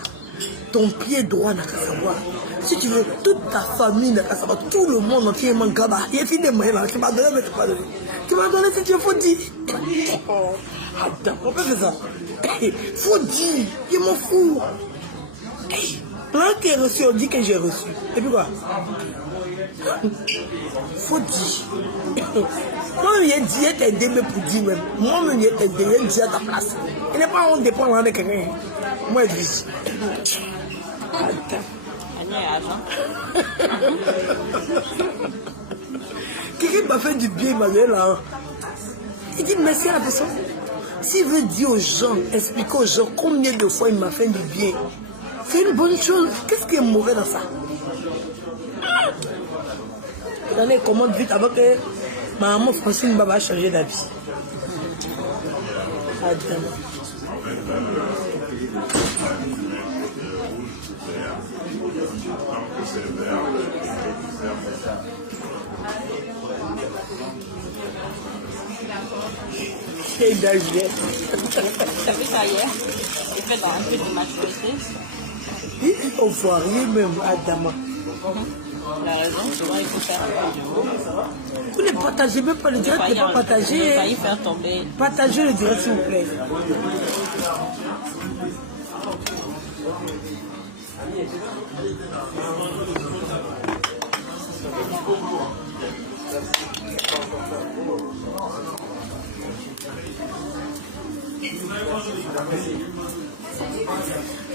Ton pied droit n'a qu'à savoir. Si tu veux, toute ta famille n'a qu'à savoir. Tout le monde entier m'en gaba. Il est fini de moi là. Tu m'as donné, mais tu m'as donné. Tu m'as donné si tu faut dire. Attends, on peut faire ça. Faut dire. Je m'en fous. Plein qui est reçu, on dit que j'ai reçu. Et puis quoi? Faut dire. Moi, j'ai dit, il t'ai aidé pour dire même. Moi, j'ai aidé, j'ai dit à ta place. Il n'est pas on dépend de quelqu'un. Moi, je dis. Attends. Quelqu'un m'a fait du bien, il m'a donné là. Il dit merci à la personne. S'il veut dire aux gens, expliquer aux gens combien de fois il m'a fait du bien. C'est une bonne chose. Qu'est-ce qui est mauvais dans ça? Allez, commande vite avant que ma maman Francine va changer d'avis. C'est d'agir. T'as vu ça hier? J'ai fait dans un peu de maturité. Au foirier même, Adama. La raison, tu vois, il faut faire un vidéo. Vous ne partagez même pas le direct, ne pas partager. Il a failli faire tomber. Partagez le direct, s'il vous plaît.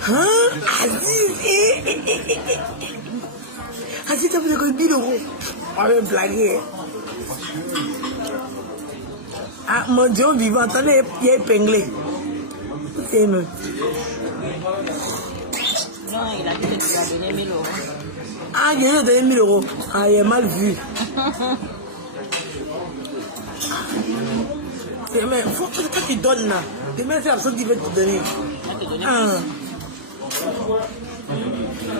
Hein? Aziz, Aziz, t'as fait que 1000 €. On va me blaguer. Ah, mon Dieu vivant, attendez, il est épinglé. C'est nous. Non, il a dit que tu as donné 1000 €. Ah, il a donné 1000 €. Ah, il est mal vu. Mais faut que tu donnes là. Demain, c'est la personne qui veut te donner.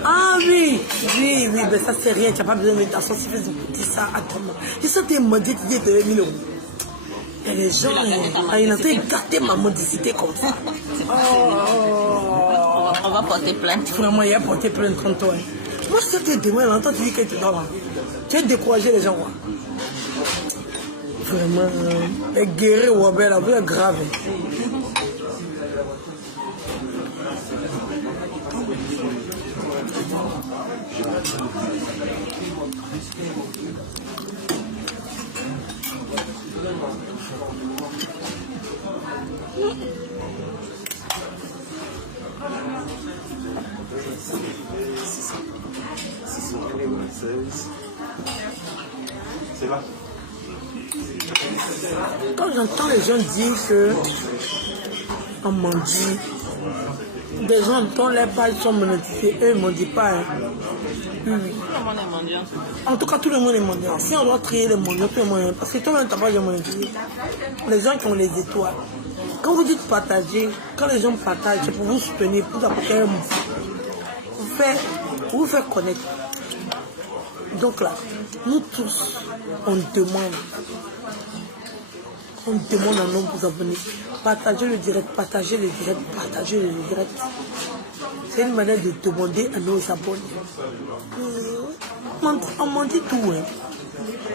Ah oui, oui, mais ça c'est rien, tu n'as pas besoin de méditation, si tu dis ça à ton maman. Je sais que tu es maudit, tu dis de 1000 €. Et les gens, ils ont gâté ma mendicité comme ça. On va porter plainte. Vraiment, il a porté plainte contre toi. Moi, si tu es demain, là, toi, tu dis que tu dors là. Tu as découragé les gens, quoi. Vraiment, les guéris, ouais, la vie est grave. C'est là. Quand j'entends les gens dire que on mendie, Des gens dont les pages sont monétisées, eux, ils ne m'ont dit pas. Hein. Oui, oui. Tout le monde est mendiant. En tout cas, tout le monde est mondial. Si on doit trier les mondiaux, tout le monde est... Parce que toi-même, tu n'as pas de monétisé. Les gens qui ont les étoiles. Quand vous dites partager, quand les gens partagent, c'est pour vous soutenir, pour vous apporter un mot. Vous faire connaître. Donc là, nous tous, on demande à nos abonnés, partagez le direct, partagez le direct, partagez le direct. C'est une manière de demander à nos abonnés. On m'en dit tout, hein.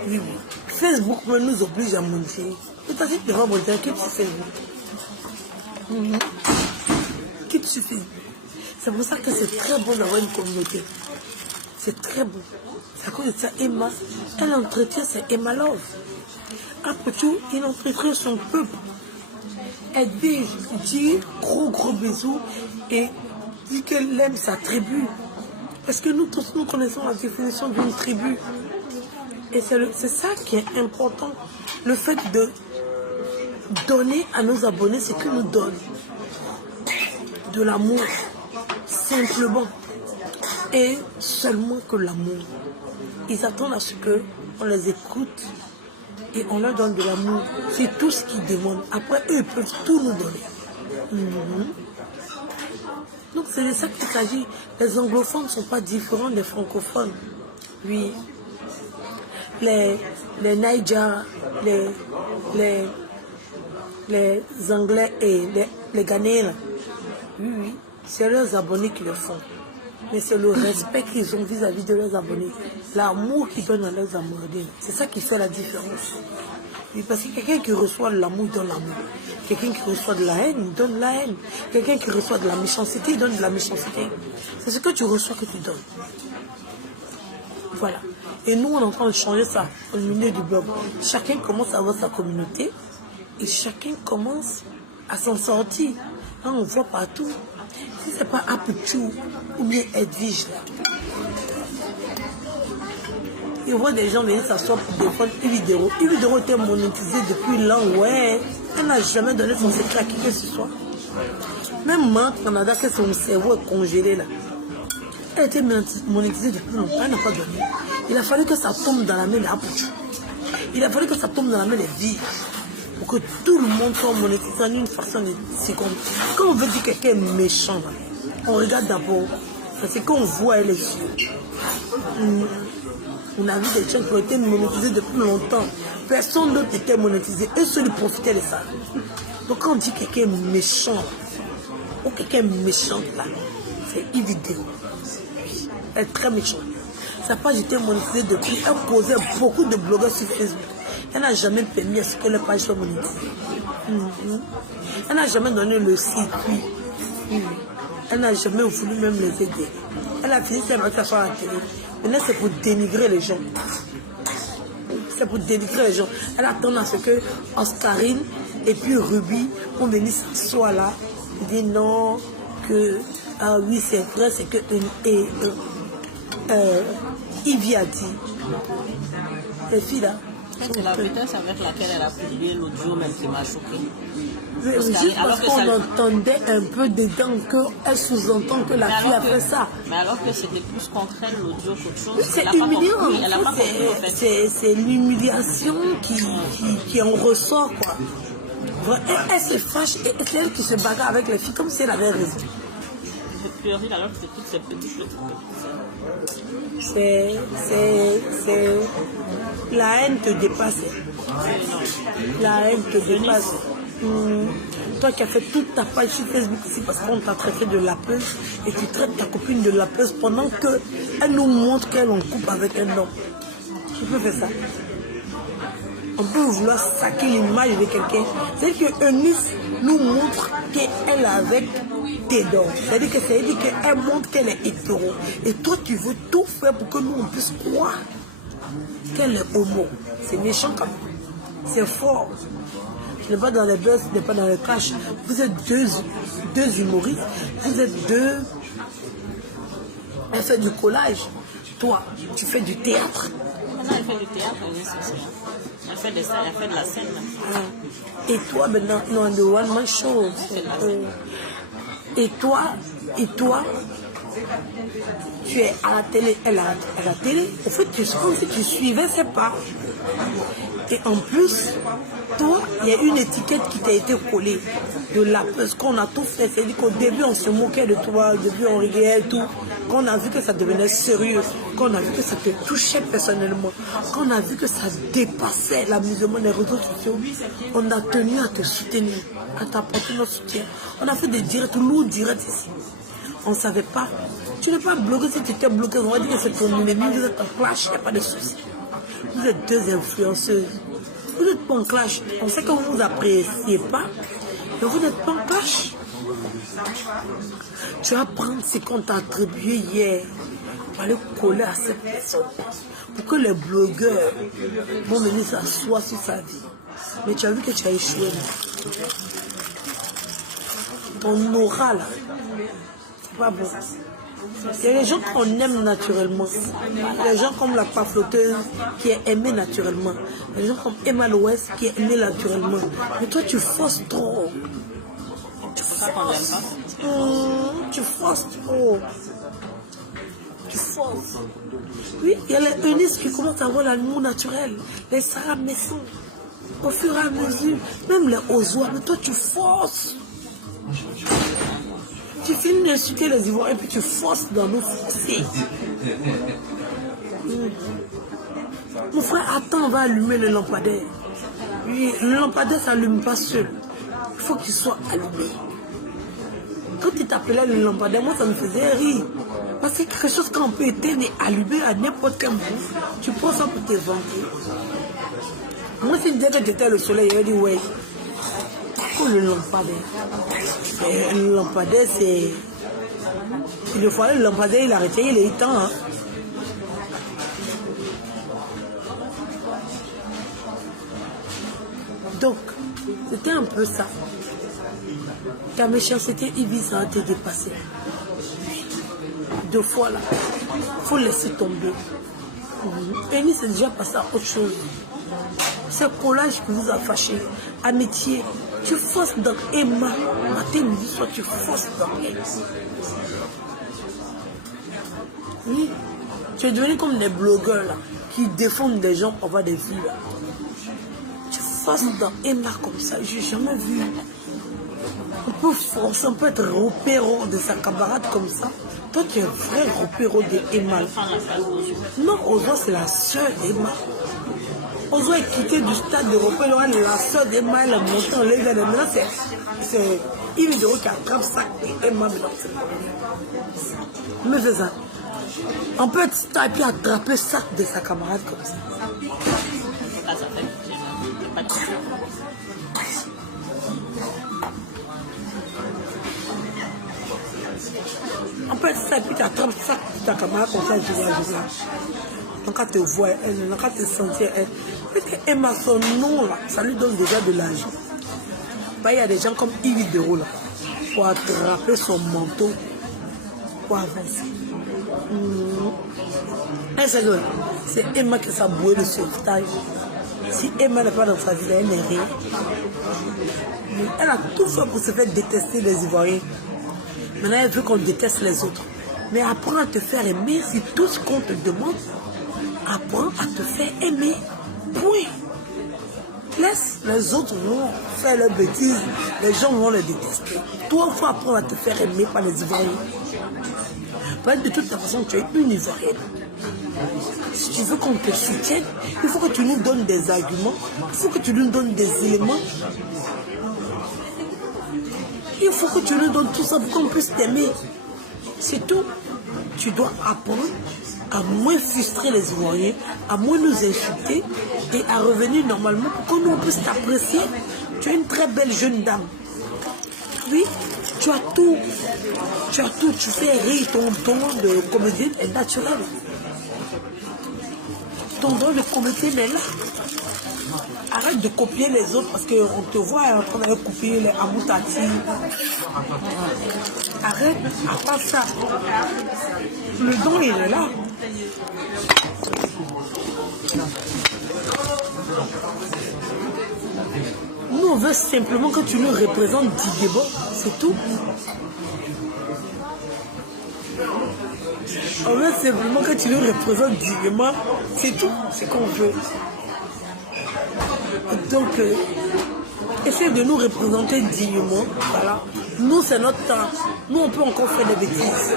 Oui, oui. Facebook nous oblige à mentir. C'est-à-dire que devant mon direct, quitte sur Facebook. Quitte sur Facebook. C'est pour ça que c'est très bon d'avoir une communauté. C'est très bon. C'est à cause de ça, Emma, elle entretient, c'est Emma Love. Après tout, il entretient son peuple. Elle dit gros bisous et dit qu'elle aime sa tribu. Parce que nous tous, nous connaissons la définition d'une tribu. Et c'est ça qui est important. Le fait de donner à nos abonnés ce qu'ils nous donnent. De l'amour. Simplement. Et seulement que l'amour. Ils attendent à ce qu'on les écoute et on leur donne de l'amour. C'est tout ce qu'ils demandent. Après, eux, ils peuvent tout nous donner. Donc, c'est de ça qu'il s'agit. Les anglophones ne sont pas différents des francophones. Oui. Les Niger, les Anglais et les Ghanéens, oui, oui, c'est leurs abonnés qui le font. Mais c'est le respect qu'ils ont vis-à-vis de leurs abonnés. L'amour qu'ils donnent à leurs abonnés. C'est ça qui fait la différence. Oui, parce que quelqu'un qui reçoit de l'amour, donne l'amour. Quelqu'un qui reçoit de la haine, donne la haine. Quelqu'un qui reçoit de la méchanceté, donne de la méchanceté. C'est ce que tu reçois que tu donnes. Voilà. Et nous, on est en train de changer ça au milieu du blog. Chacun commence à avoir sa communauté et chacun commence à s'en sortir. Là, on voit partout. Si ce n'est pas Apuchou ou bien Edwige, là. Et on voit des gens venir s'asseoir pour défendre une vidéo. Une vidéo était monétisée depuis longtemps. Ouais. Elle n'a jamais donné son secret à qui que ce soit. Même moi, au Canada, que son cerveau est congelé là. Elle était monétisée depuis longtemps. Elle n'a pas donné. Il a fallu que ça tombe dans la main d'Apuchou. Il a fallu que ça tombe dans la main des vies. Pour que tout le monde soit monétisé en une façon de seconde. Quand on veut dire que quelqu'un est méchant, là, on regarde d'abord. C'est qu'on voit les yeux. On a vu des gens qui ont été monétisés depuis longtemps. Personne d'autre n'était monétisé. Eux seuls profitaient de ça. Donc quand on dit que quelqu'un est méchant, ou quelqu'un est méchante là, c'est évident. Elle est très méchante. Sa page était monétisée depuis. Elle posait beaucoup de blogueurs sur Facebook. Elle n'a jamais permis à ce que les pages soient monétisées. Elle n'a jamais donné le circuit. Elle n'a jamais voulu même les aider. Elle a fini sa mettre à la télé. Maintenant, c'est pour dénigrer les gens. C'est pour dénigrer les gens. Elle attend à ce que Oscarine et puis Ruby vont venir s'asseoir là. Elle dit non, que ah oui, c'est vrai, c'est que Ivy a dit. Les filles là. C'est la vitesse avec laquelle elle a publié l'audio même qui m'a choqué. Juste parce qu'on entendait un peu dedans qu'elle sous-entend que la fille a fait ça. Mais alors que c'était plus contre elle l'audio qu'autre chose. C'est humiliant. C'est l'humiliation qui en ressort, quoi. Elle se fâche et c'est elle qui se bagarre avec les filles comme si elle avait raison. C'est puéril alors que c'est toutes ces petites. C'est la haine te dépasse. La haine te dépasse. Toi qui as fait toute ta page sur Facebook ici parce qu'on t'a traité de lapeuse et tu traites ta copine de lapeuse pendant qu'elle nous montre qu'elle en couple avec un homme. Tu peux faire ça. On peut vouloir saquer l'image de quelqu'un. C'est-à-dire que Eunice nous montre qu'elle est avec Théodore. C'est-à-dire qu'elle montre qu'elle est hétéro. Et toi, tu veux tout faire pour que nous, on puisse croire qu'elle est homo. C'est méchant quand même. C'est fort. Ce n'est pas dans les buzz, ce n'est pas dans le cash. Vous êtes deux humoristes. Vous êtes deux. Elle fait du collage. Toi, tu fais du théâtre. Maintenant, elle fait du théâtre, elle fait de la scène. Et toi, maintenant, non, de one man show. Et toi, tu es à la télé, elle est à la télé. En fait, c'est comme si tu suivais ses pas. Et en plus, toi, il y a une étiquette qui t'a été collée de la peur. Qu'on a tout fait. C'est-à-dire qu'au début, on se moquait de toi, au début, on rigolait et tout. Quand on a vu que ça devenait sérieux, quand on a vu que ça te touchait personnellement, quand on a vu que ça dépassait l'amusement des réseaux sociaux, on a tenu à te soutenir, à t'apporter notre soutien. On a fait des directs, lourds directs ici. On ne savait pas. Tu n'es pas bloqué. Si tu étais bloqué, on va dire que c'est ton ennemi, vous êtes en clash, il n'y a pas de souci. Vous êtes deux influenceuses. Vous n'êtes pas en clash. On sait que vous ne vous appréciez pas, mais vous n'êtes pas en clash. Tu vas prendre ce qu'on t'a attribué hier pour aller coller à cette personne. Pour que les blogueurs vont venir s'asseoir sur sa vie. Mais tu as vu que tu as échoué. Ton aura là, c'est pas bon. Il y a des gens qu'on aime naturellement. Il y a des gens comme la pafloteuse qui est aimée naturellement. Il y a des gens comme Emma Louest qui est aimée naturellement. Mais toi, tu forces trop. Tu forces trop. Tu forces. Oui, il y a les Eunice qui commencent à avoir l'amour naturel. Les Sarah Messon. Au fur et à mesure. Même les Ozois. Mais toi, tu forces. Tu finis d'insulter les Ivoiriens et puis tu forces dans nos forcer. Mon frère, attends, on va allumer le lampadaire. Oui, le lampadaire, ça n'allume pas seul. Il faut qu'il soit allumé. Quand tu t'appelais le lampadaire, moi, ça me faisait rire. Parce que quelque chose qu'on peut éteindre et allumer à n'importe quel moment, tu prends ça pour tes vanter. Moi, si je disais que tu étais le soleil, il dit ouais. Comme le lampadaire. Et le lampadaire, c'est... Une fois, le lampadaire, il a arrêté, il est temps. Hein. Donc, c'était un peu ça. Ta méchanceté, Ibiza, a été dépassée. 2 fois là. Il faut laisser tomber. Eni, c'est déjà passé à autre chose. C'est collage qui vous a fâché. Amitié. Tu forces dans Emma. Matin, midi, soir, tu forces dans elle. Oui. Tu es devenu comme des blogueurs là, qui défendent des gens pour avoir des vues là. Tu forces dans Emma comme ça. J'ai jamais vu. On peut forcer, on peut être repéro de sa camarade comme ça. Toi, tu es un vrai repéro de Emma. Non, Ozo, c'est la soeur d'Emma. Ozo est quitté du stade de repéro. La soeur d'Emma, elle est montée en l'air. Maintenant, c'est Yves Dero qui attrape ça et Emma. Mais c'est ça. On peut être stade et puis attraper ça de sa camarade comme ça. On peut être ça et puis tu attrapes ça de ta camarade comme ça. Donc quand tu vois elle, quand tu sens elle, Emma, son nom là, ça lui donne déjà de l'argent. Il y a des gens comme Yves Dero là, pour attraper son manteau, pour avancer. C'est Emma qui s'est bouée le sauvetage. Si Emma n'est pas dans sa vie, elle n'est rien. Elle a tout fait pour se faire détester les Ivoiriens. Maintenant, elle veut qu'on déteste les autres. Mais apprends à te faire aimer, c'est tout ce qu'on te demande. Apprends à te faire aimer. Point. Laisse les autres vont faire leurs bêtises. Les gens vont les détester. Toi, il faut apprendre à te faire aimer par les Ivoiriens. Parce que de toute façon, tu es une Ivoirienne. Si tu veux qu'on te soutienne, il faut que tu nous donnes des arguments. Il faut que tu nous donnes des éléments. Il faut que tu nous donnes tout ça pour qu'on puisse t'aimer. C'est tout. Tu dois apprendre à moins frustrer les Ivoiriens, à moins nous insulter et à revenir normalement pour que nous puissions t'apprécier. Tu es une très belle jeune dame. Oui, tu as tout. Tu as tout. Tu fais rire. Ton don de comédienne est naturel. Ton don de comédienne est là. Arrête de copier les autres parce qu'on te voit en train de copier les Amoutati. Arrête, à part ça. Le don, il est là. Nous, on veut simplement que tu nous représentes Didebo, c'est tout. On veut simplement que tu nous représentes dignement. C'est tout ce qu'on veut. Donc, essaie de nous représenter dignement. Voilà. Nous, c'est notre temps. Nous, on peut encore faire des bêtises.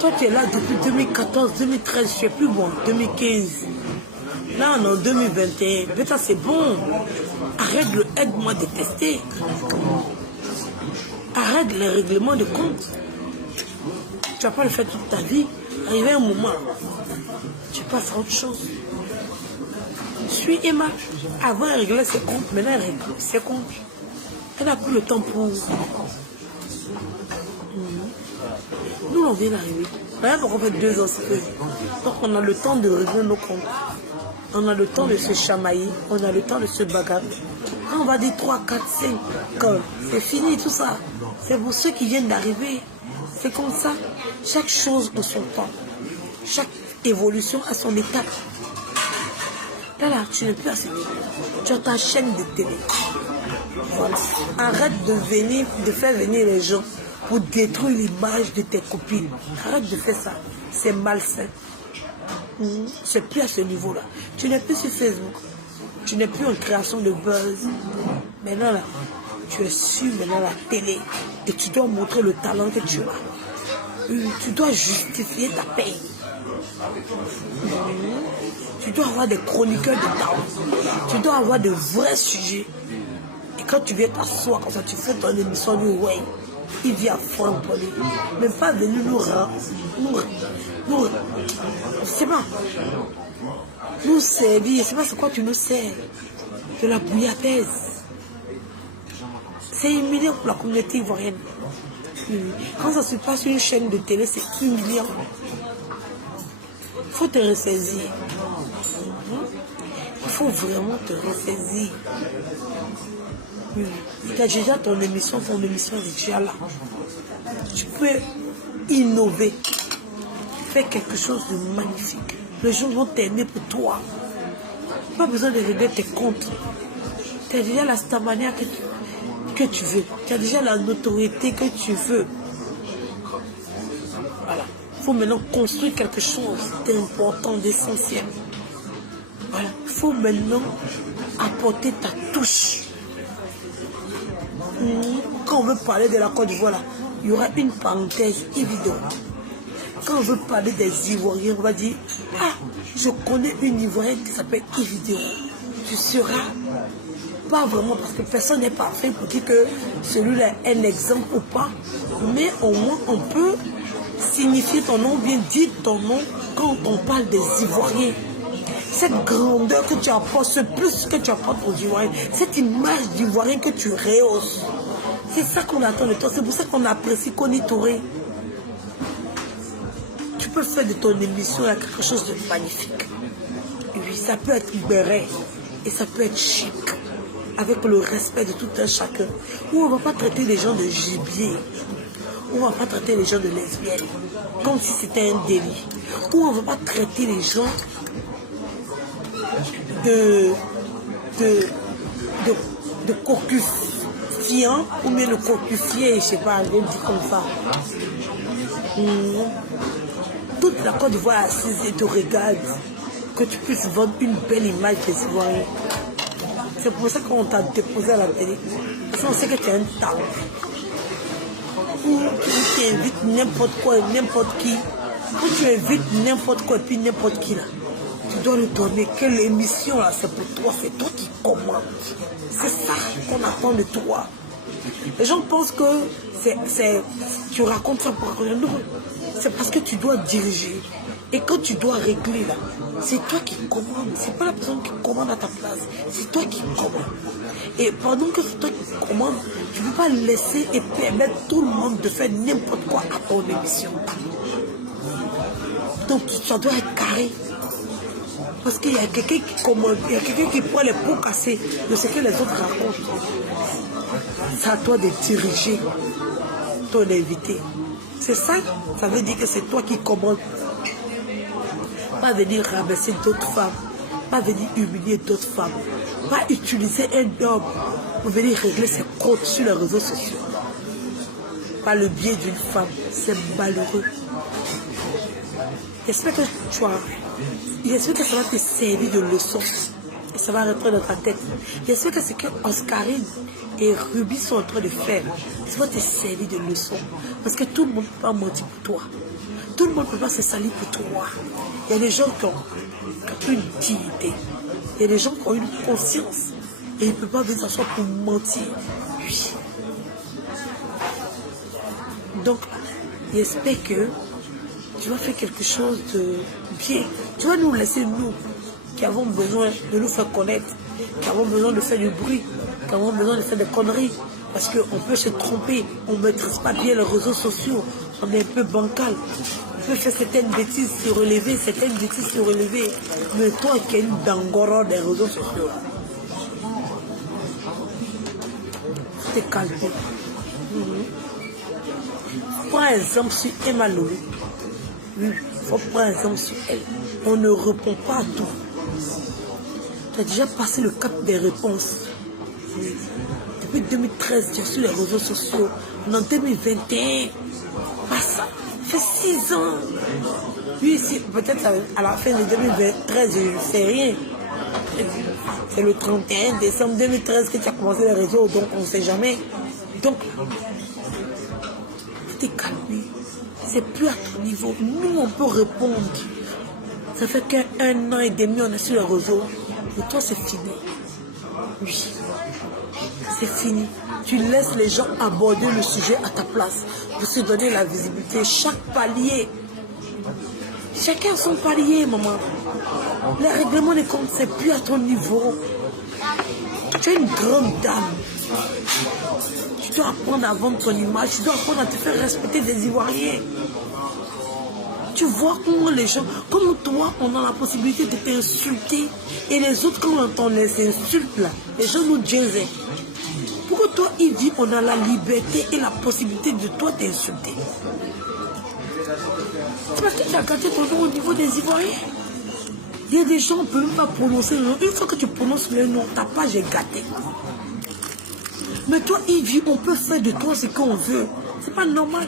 Toi, tu es là depuis 2014, 2013. Tu es plus bon. 2015. Là, on est en 2021. Mais ça, c'est bon. Arrête le aide-moi de tester. Arrête les règlements de compte. Tu vas pas le faire toute ta vie. Arrivé un moment, tu passes à autre chose. Suis Emma. Avant, elle réglait ses comptes. Maintenant, elle règle ses comptes. Elle n'a plus le temps pour... Nous, on vient d'arriver. Rien pour qu'on fait 2 ans. Donc, on a le temps de régler nos comptes. On a le temps de se chamailler. On a le temps de se bagarrer. Quand on va dire 3, 4, 5, c'est fini tout ça. C'est pour ceux qui viennent d'arriver. C'est comme ça. Chaque chose a son temps. Chaque évolution a son étape. Là, tu n'es plus à ce niveau. Tu as ta chaîne de télé. Voilà. Arrête de faire venir les gens pour détruire l'image de tes copines. Arrête de faire ça. C'est malsain. C'est plus à ce niveau-là. Tu n'es plus sur Facebook. Tu n'es plus en création de buzz. Maintenant, là, tu es sur maintenant la télé. Et tu dois montrer le talent que tu as. Tu dois justifier ta paye. Tu dois avoir des chroniqueurs de talent. Tu dois avoir de vrais sujets. Et quand tu viens t'asseoir comme ça, tu fais ton émission du ouais. Il vient Franck Polly. Mais pas venir c'est pas. Nous servir, c'est pas ce quoi tu nous sers. De la bouillabaisse. C'est humiliant pour la communauté ivoirienne. Quand ça se passe sur une chaîne de télé, c'est humiliant. Il faut te ressaisir. Il faut vraiment te ressaisir. Tu as déjà ton émission est déjà là. Tu peux innover. Faire quelque chose de magnifique. Les gens vont t'aimer pour toi. Pas besoin de régler tes comptes. Tu as déjà la stamania que tu veux. Tu as déjà la notoriété que tu veux. Voilà. Il faut maintenant construire quelque chose d'important, d'essentiel. Voilà. Il faut maintenant apporter ta touche. Quand on veut parler de la Côte d'Ivoire, il y aura une parenthèse évidente. Quand on veut parler des Ivoiriens, on va dire, ah, je connais une Ivoirienne qui s'appelle Ividéo. Tu seras pas vraiment, parce que personne n'est parfait pour dire que celui-là est un exemple ou pas, mais au moins on peut signifier ton nom, bien dire ton nom quand on parle des Ivoiriens. Cette grandeur que tu apportes, ce plus que tu apportes aux Ivoiriens, cette image d'Ivoirien que tu rehausses, c'est ça qu'on attend de toi. C'est pour ça qu'on apprécie Koni Touré. Tu peux faire de ton émission quelque chose de magnifique. Oui, ça peut être béret et ça peut être chic, avec le respect de tout un chacun. Où on ne va pas traiter les gens de gibier, où on ne va pas traiter les gens de lesbiennes, comme si c'était un délit. Où on ne va pas traiter les gens de cocufiant, ou bien de cocufier, je sais pas, on dit comme ça. Toute la Côte d'Ivoire assise et te regarde, que tu puisses vendre une belle image des Ivoiriens. C'est pour ça qu'on t'a déposé à la télé. Parce qu'on sait que tu as un talent. Ou tu invites n'importe quoi et n'importe qui. Ou tu invites n'importe quoi et puis n'importe qui là. Tu dois lui donner quelle émission là, c'est pour toi, c'est toi qui commandes. C'est ça qu'on attend de toi. Les gens pensent que tu racontes ça pour raconter. Non, c'est parce que tu dois diriger. Et quand tu dois régler là, c'est toi qui commandes. C'est pas la personne qui commande à ta place. C'est toi qui commandes. Et pendant que c'est toi qui commandes, tu ne peux pas laisser et permettre tout le monde de faire n'importe quoi à ton émission. Donc ça doit être carré. Parce qu'il y a quelqu'un qui commande, il y a quelqu'un qui prend les pots cassés de ce que les autres racontent. C'est à toi de diriger ton invité. C'est ça, ça veut dire que c'est toi qui commandes. Pas venir rabaisser d'autres femmes, pas venir humilier d'autres femmes, pas utiliser un homme pour venir régler ses comptes sur les réseaux sociaux. par le biais d'une femme. C'est malheureux. J'espère que j'espère que ça va te servir de leçon. Et ça va rentrer dans ta tête. J'espère que ce que Oscarine et Ruby sont en train de faire, ça va te servir de leçon. Parce que tout le monde ne peut pas mentir pour toi. Tout le monde ne peut pas se salir pour toi. Il y a des gens qui ont une dignité. Il y a des gens qui ont une conscience. Et ils ne peuvent pas venir s'asseoir pour mentir. Oui. Donc, j'espère que tu vas faire quelque chose de bien. Tu vas nous laisser, nous, qui avons besoin de nous faire connaître, qui avons besoin de faire du bruit, qui avons besoin de faire des conneries. Parce qu'on peut se tromper, on ne maîtrise pas bien les réseaux sociaux, on est un peu bancal. On peut faire certaines bêtises se relever, Mais toi qui es une dangora des réseaux sociaux, t'es calme. Prends exemple sur Emma Lolo. Oui, il faut prendre exemple sur elle. On ne répond pas à tout. Tu as déjà passé le cap des réponses. Oui. Depuis 2013, tu es sur les réseaux sociaux. On est en 2021. Pas ça. Ça fait 6 ans. Oui, peut-être à la fin de 2013, je ne fais rien. C'est le 31 décembre 2013 que tu as commencé les réseaux, donc on ne sait jamais. Donc, t'es calmé. C'est plus à ton niveau. Nous, on peut répondre. Ça fait qu'un an et demi, on est sur les réseaux. Pour toi, c'est fini. Oui. C'est fini. Tu laisses les gens aborder le sujet à ta place pour se donner la visibilité. Chaque palier. Chacun son palier, maman. Les règlements des comptes, c'est plus à ton niveau. Tu es une grande dame. Tu dois apprendre à vendre ton image. Tu dois apprendre à te faire respecter des Ivoiriens. Tu vois comment les gens, comme toi, on a la possibilité de t'insulter. Et les autres, quand on entend les insultes, là, les gens nous disent. Pourquoi toi, il dit, on a la liberté et la possibilité de toi t'insulter? C'est parce que tu as gâté ton nom au niveau des Ivoiriens. Il y a des gens qui ne peuvent même pas prononcer le nom. Une fois que tu prononces le nom, ta page est gâtée. Mais toi, Yves, on peut faire de toi ce qu'on veut. C'est pas normal.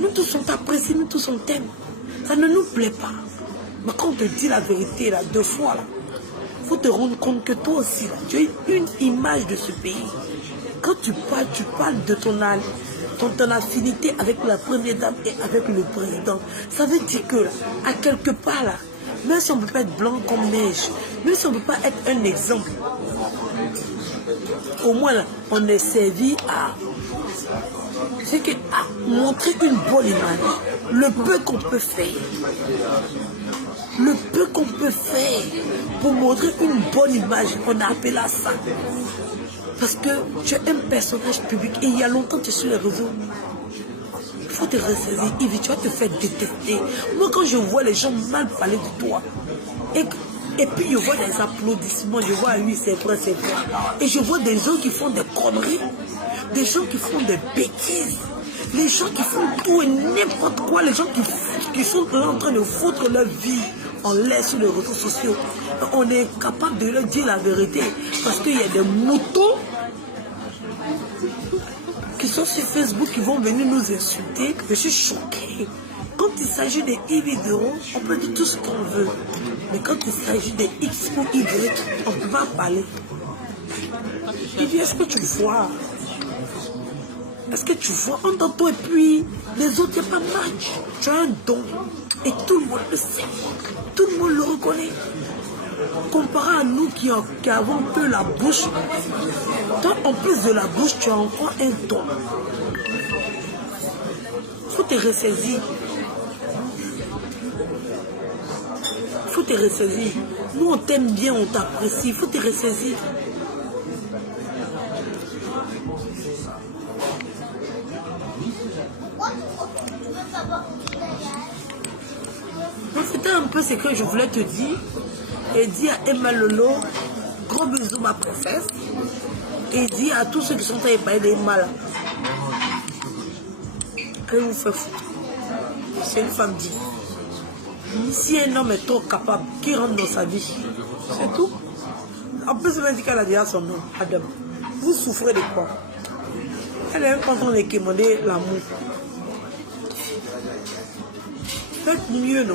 Nous tous on t'apprécie, nous tous on t'aime. Ça ne nous plaît pas. Mais quand on te dit la vérité, là, 2 fois, là, il faut te rendre compte que toi aussi, là, tu as une image de ce pays. Quand tu parles de ton affinité avec la première dame et avec le président. Ça veut dire que, là, à quelque part, là, même si on ne peut pas être blanc comme neige, même si on ne peut pas être un exemple, au moins là, on est servi à montrer une bonne image. Le peu qu'on peut faire. Le peu qu'on peut faire pour montrer une bonne image, on a appelé ça. Parce que tu es un personnage public et il y a longtemps tu es sur les réseaux. Il faut te ressaisir, Yves, tu vas te faire détester. Moi, quand je vois les gens mal parler de toi, et puis je vois des applaudissements, je vois, oui, c'est vrai, c'est vrai. Et je vois des gens qui font des conneries, des gens qui font des bêtises, les gens qui font tout et n'importe quoi, les gens qui sont là en train de foutre leur vie en l'air sur les réseaux sociaux. On est capable de leur dire la vérité parce qu'il y a des moutons qui sont sur Facebook qui vont venir nous insulter. Je suis choquée. Quand il s'agit des Yves d'euros, on peut dire tout ce qu'on veut. Mais quand il s'agit des X ou Y, on ne peut pas parler. Il dit, est-ce que tu vois? Est-ce que tu vois entre toi et puis les autres, il n'y a pas de match. Tu as un don. Et tout le monde le sait. Tout le monde le reconnaît. Comparé à nous qui avons un peu la bouche, toi, en plus de la bouche, tu as encore un don. Il faut te ressaisir. Il faut te ressaisir. Nous, on t'aime bien, on t'apprécie. Il faut te ressaisir. Donc, c'était un peu ce que je voulais te dire. Et dire à Emma Lolo, gros bisous ma princesse. Et dire à tous ceux qui sont allés parler d'Emma là. Allez vous faire foutre. C'est une femme digne. Si un homme est trop capable, qu'il rentre dans sa vie. C'est tout. En plus, elle m'a dit qu'elle a déjà son nom, Adam. Vous souffrez de quoi? Elle est quand on est demandé l'amour. Faites mieux, non?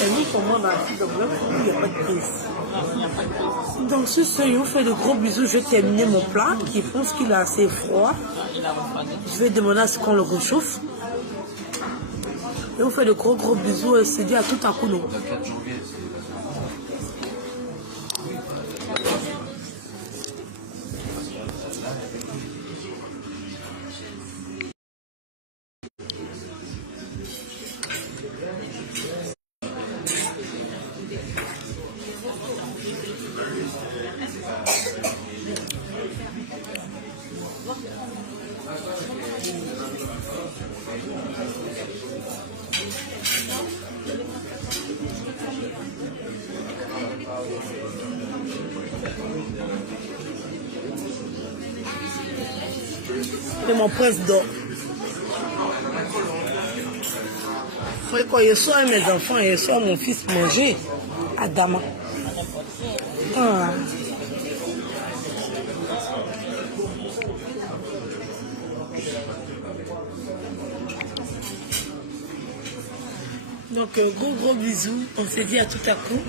Et nous, comment dans il n'y a pas de prise. Il n'y a pas de prise. Donc, sur ce, je vous fais de gros bisous. Je vais terminer mon plat qui pense qu'il est assez froid. Il a refroidi. Je vais demander à ce qu'on le réchauffe. Je vous fais de gros bisous et se dit à tout à coup, non? Et mon prince dort. Quand je sois mes enfants, je sois mon fils manger à Dama. Ah. Donc, gros bisous. On se dit à tout à coup.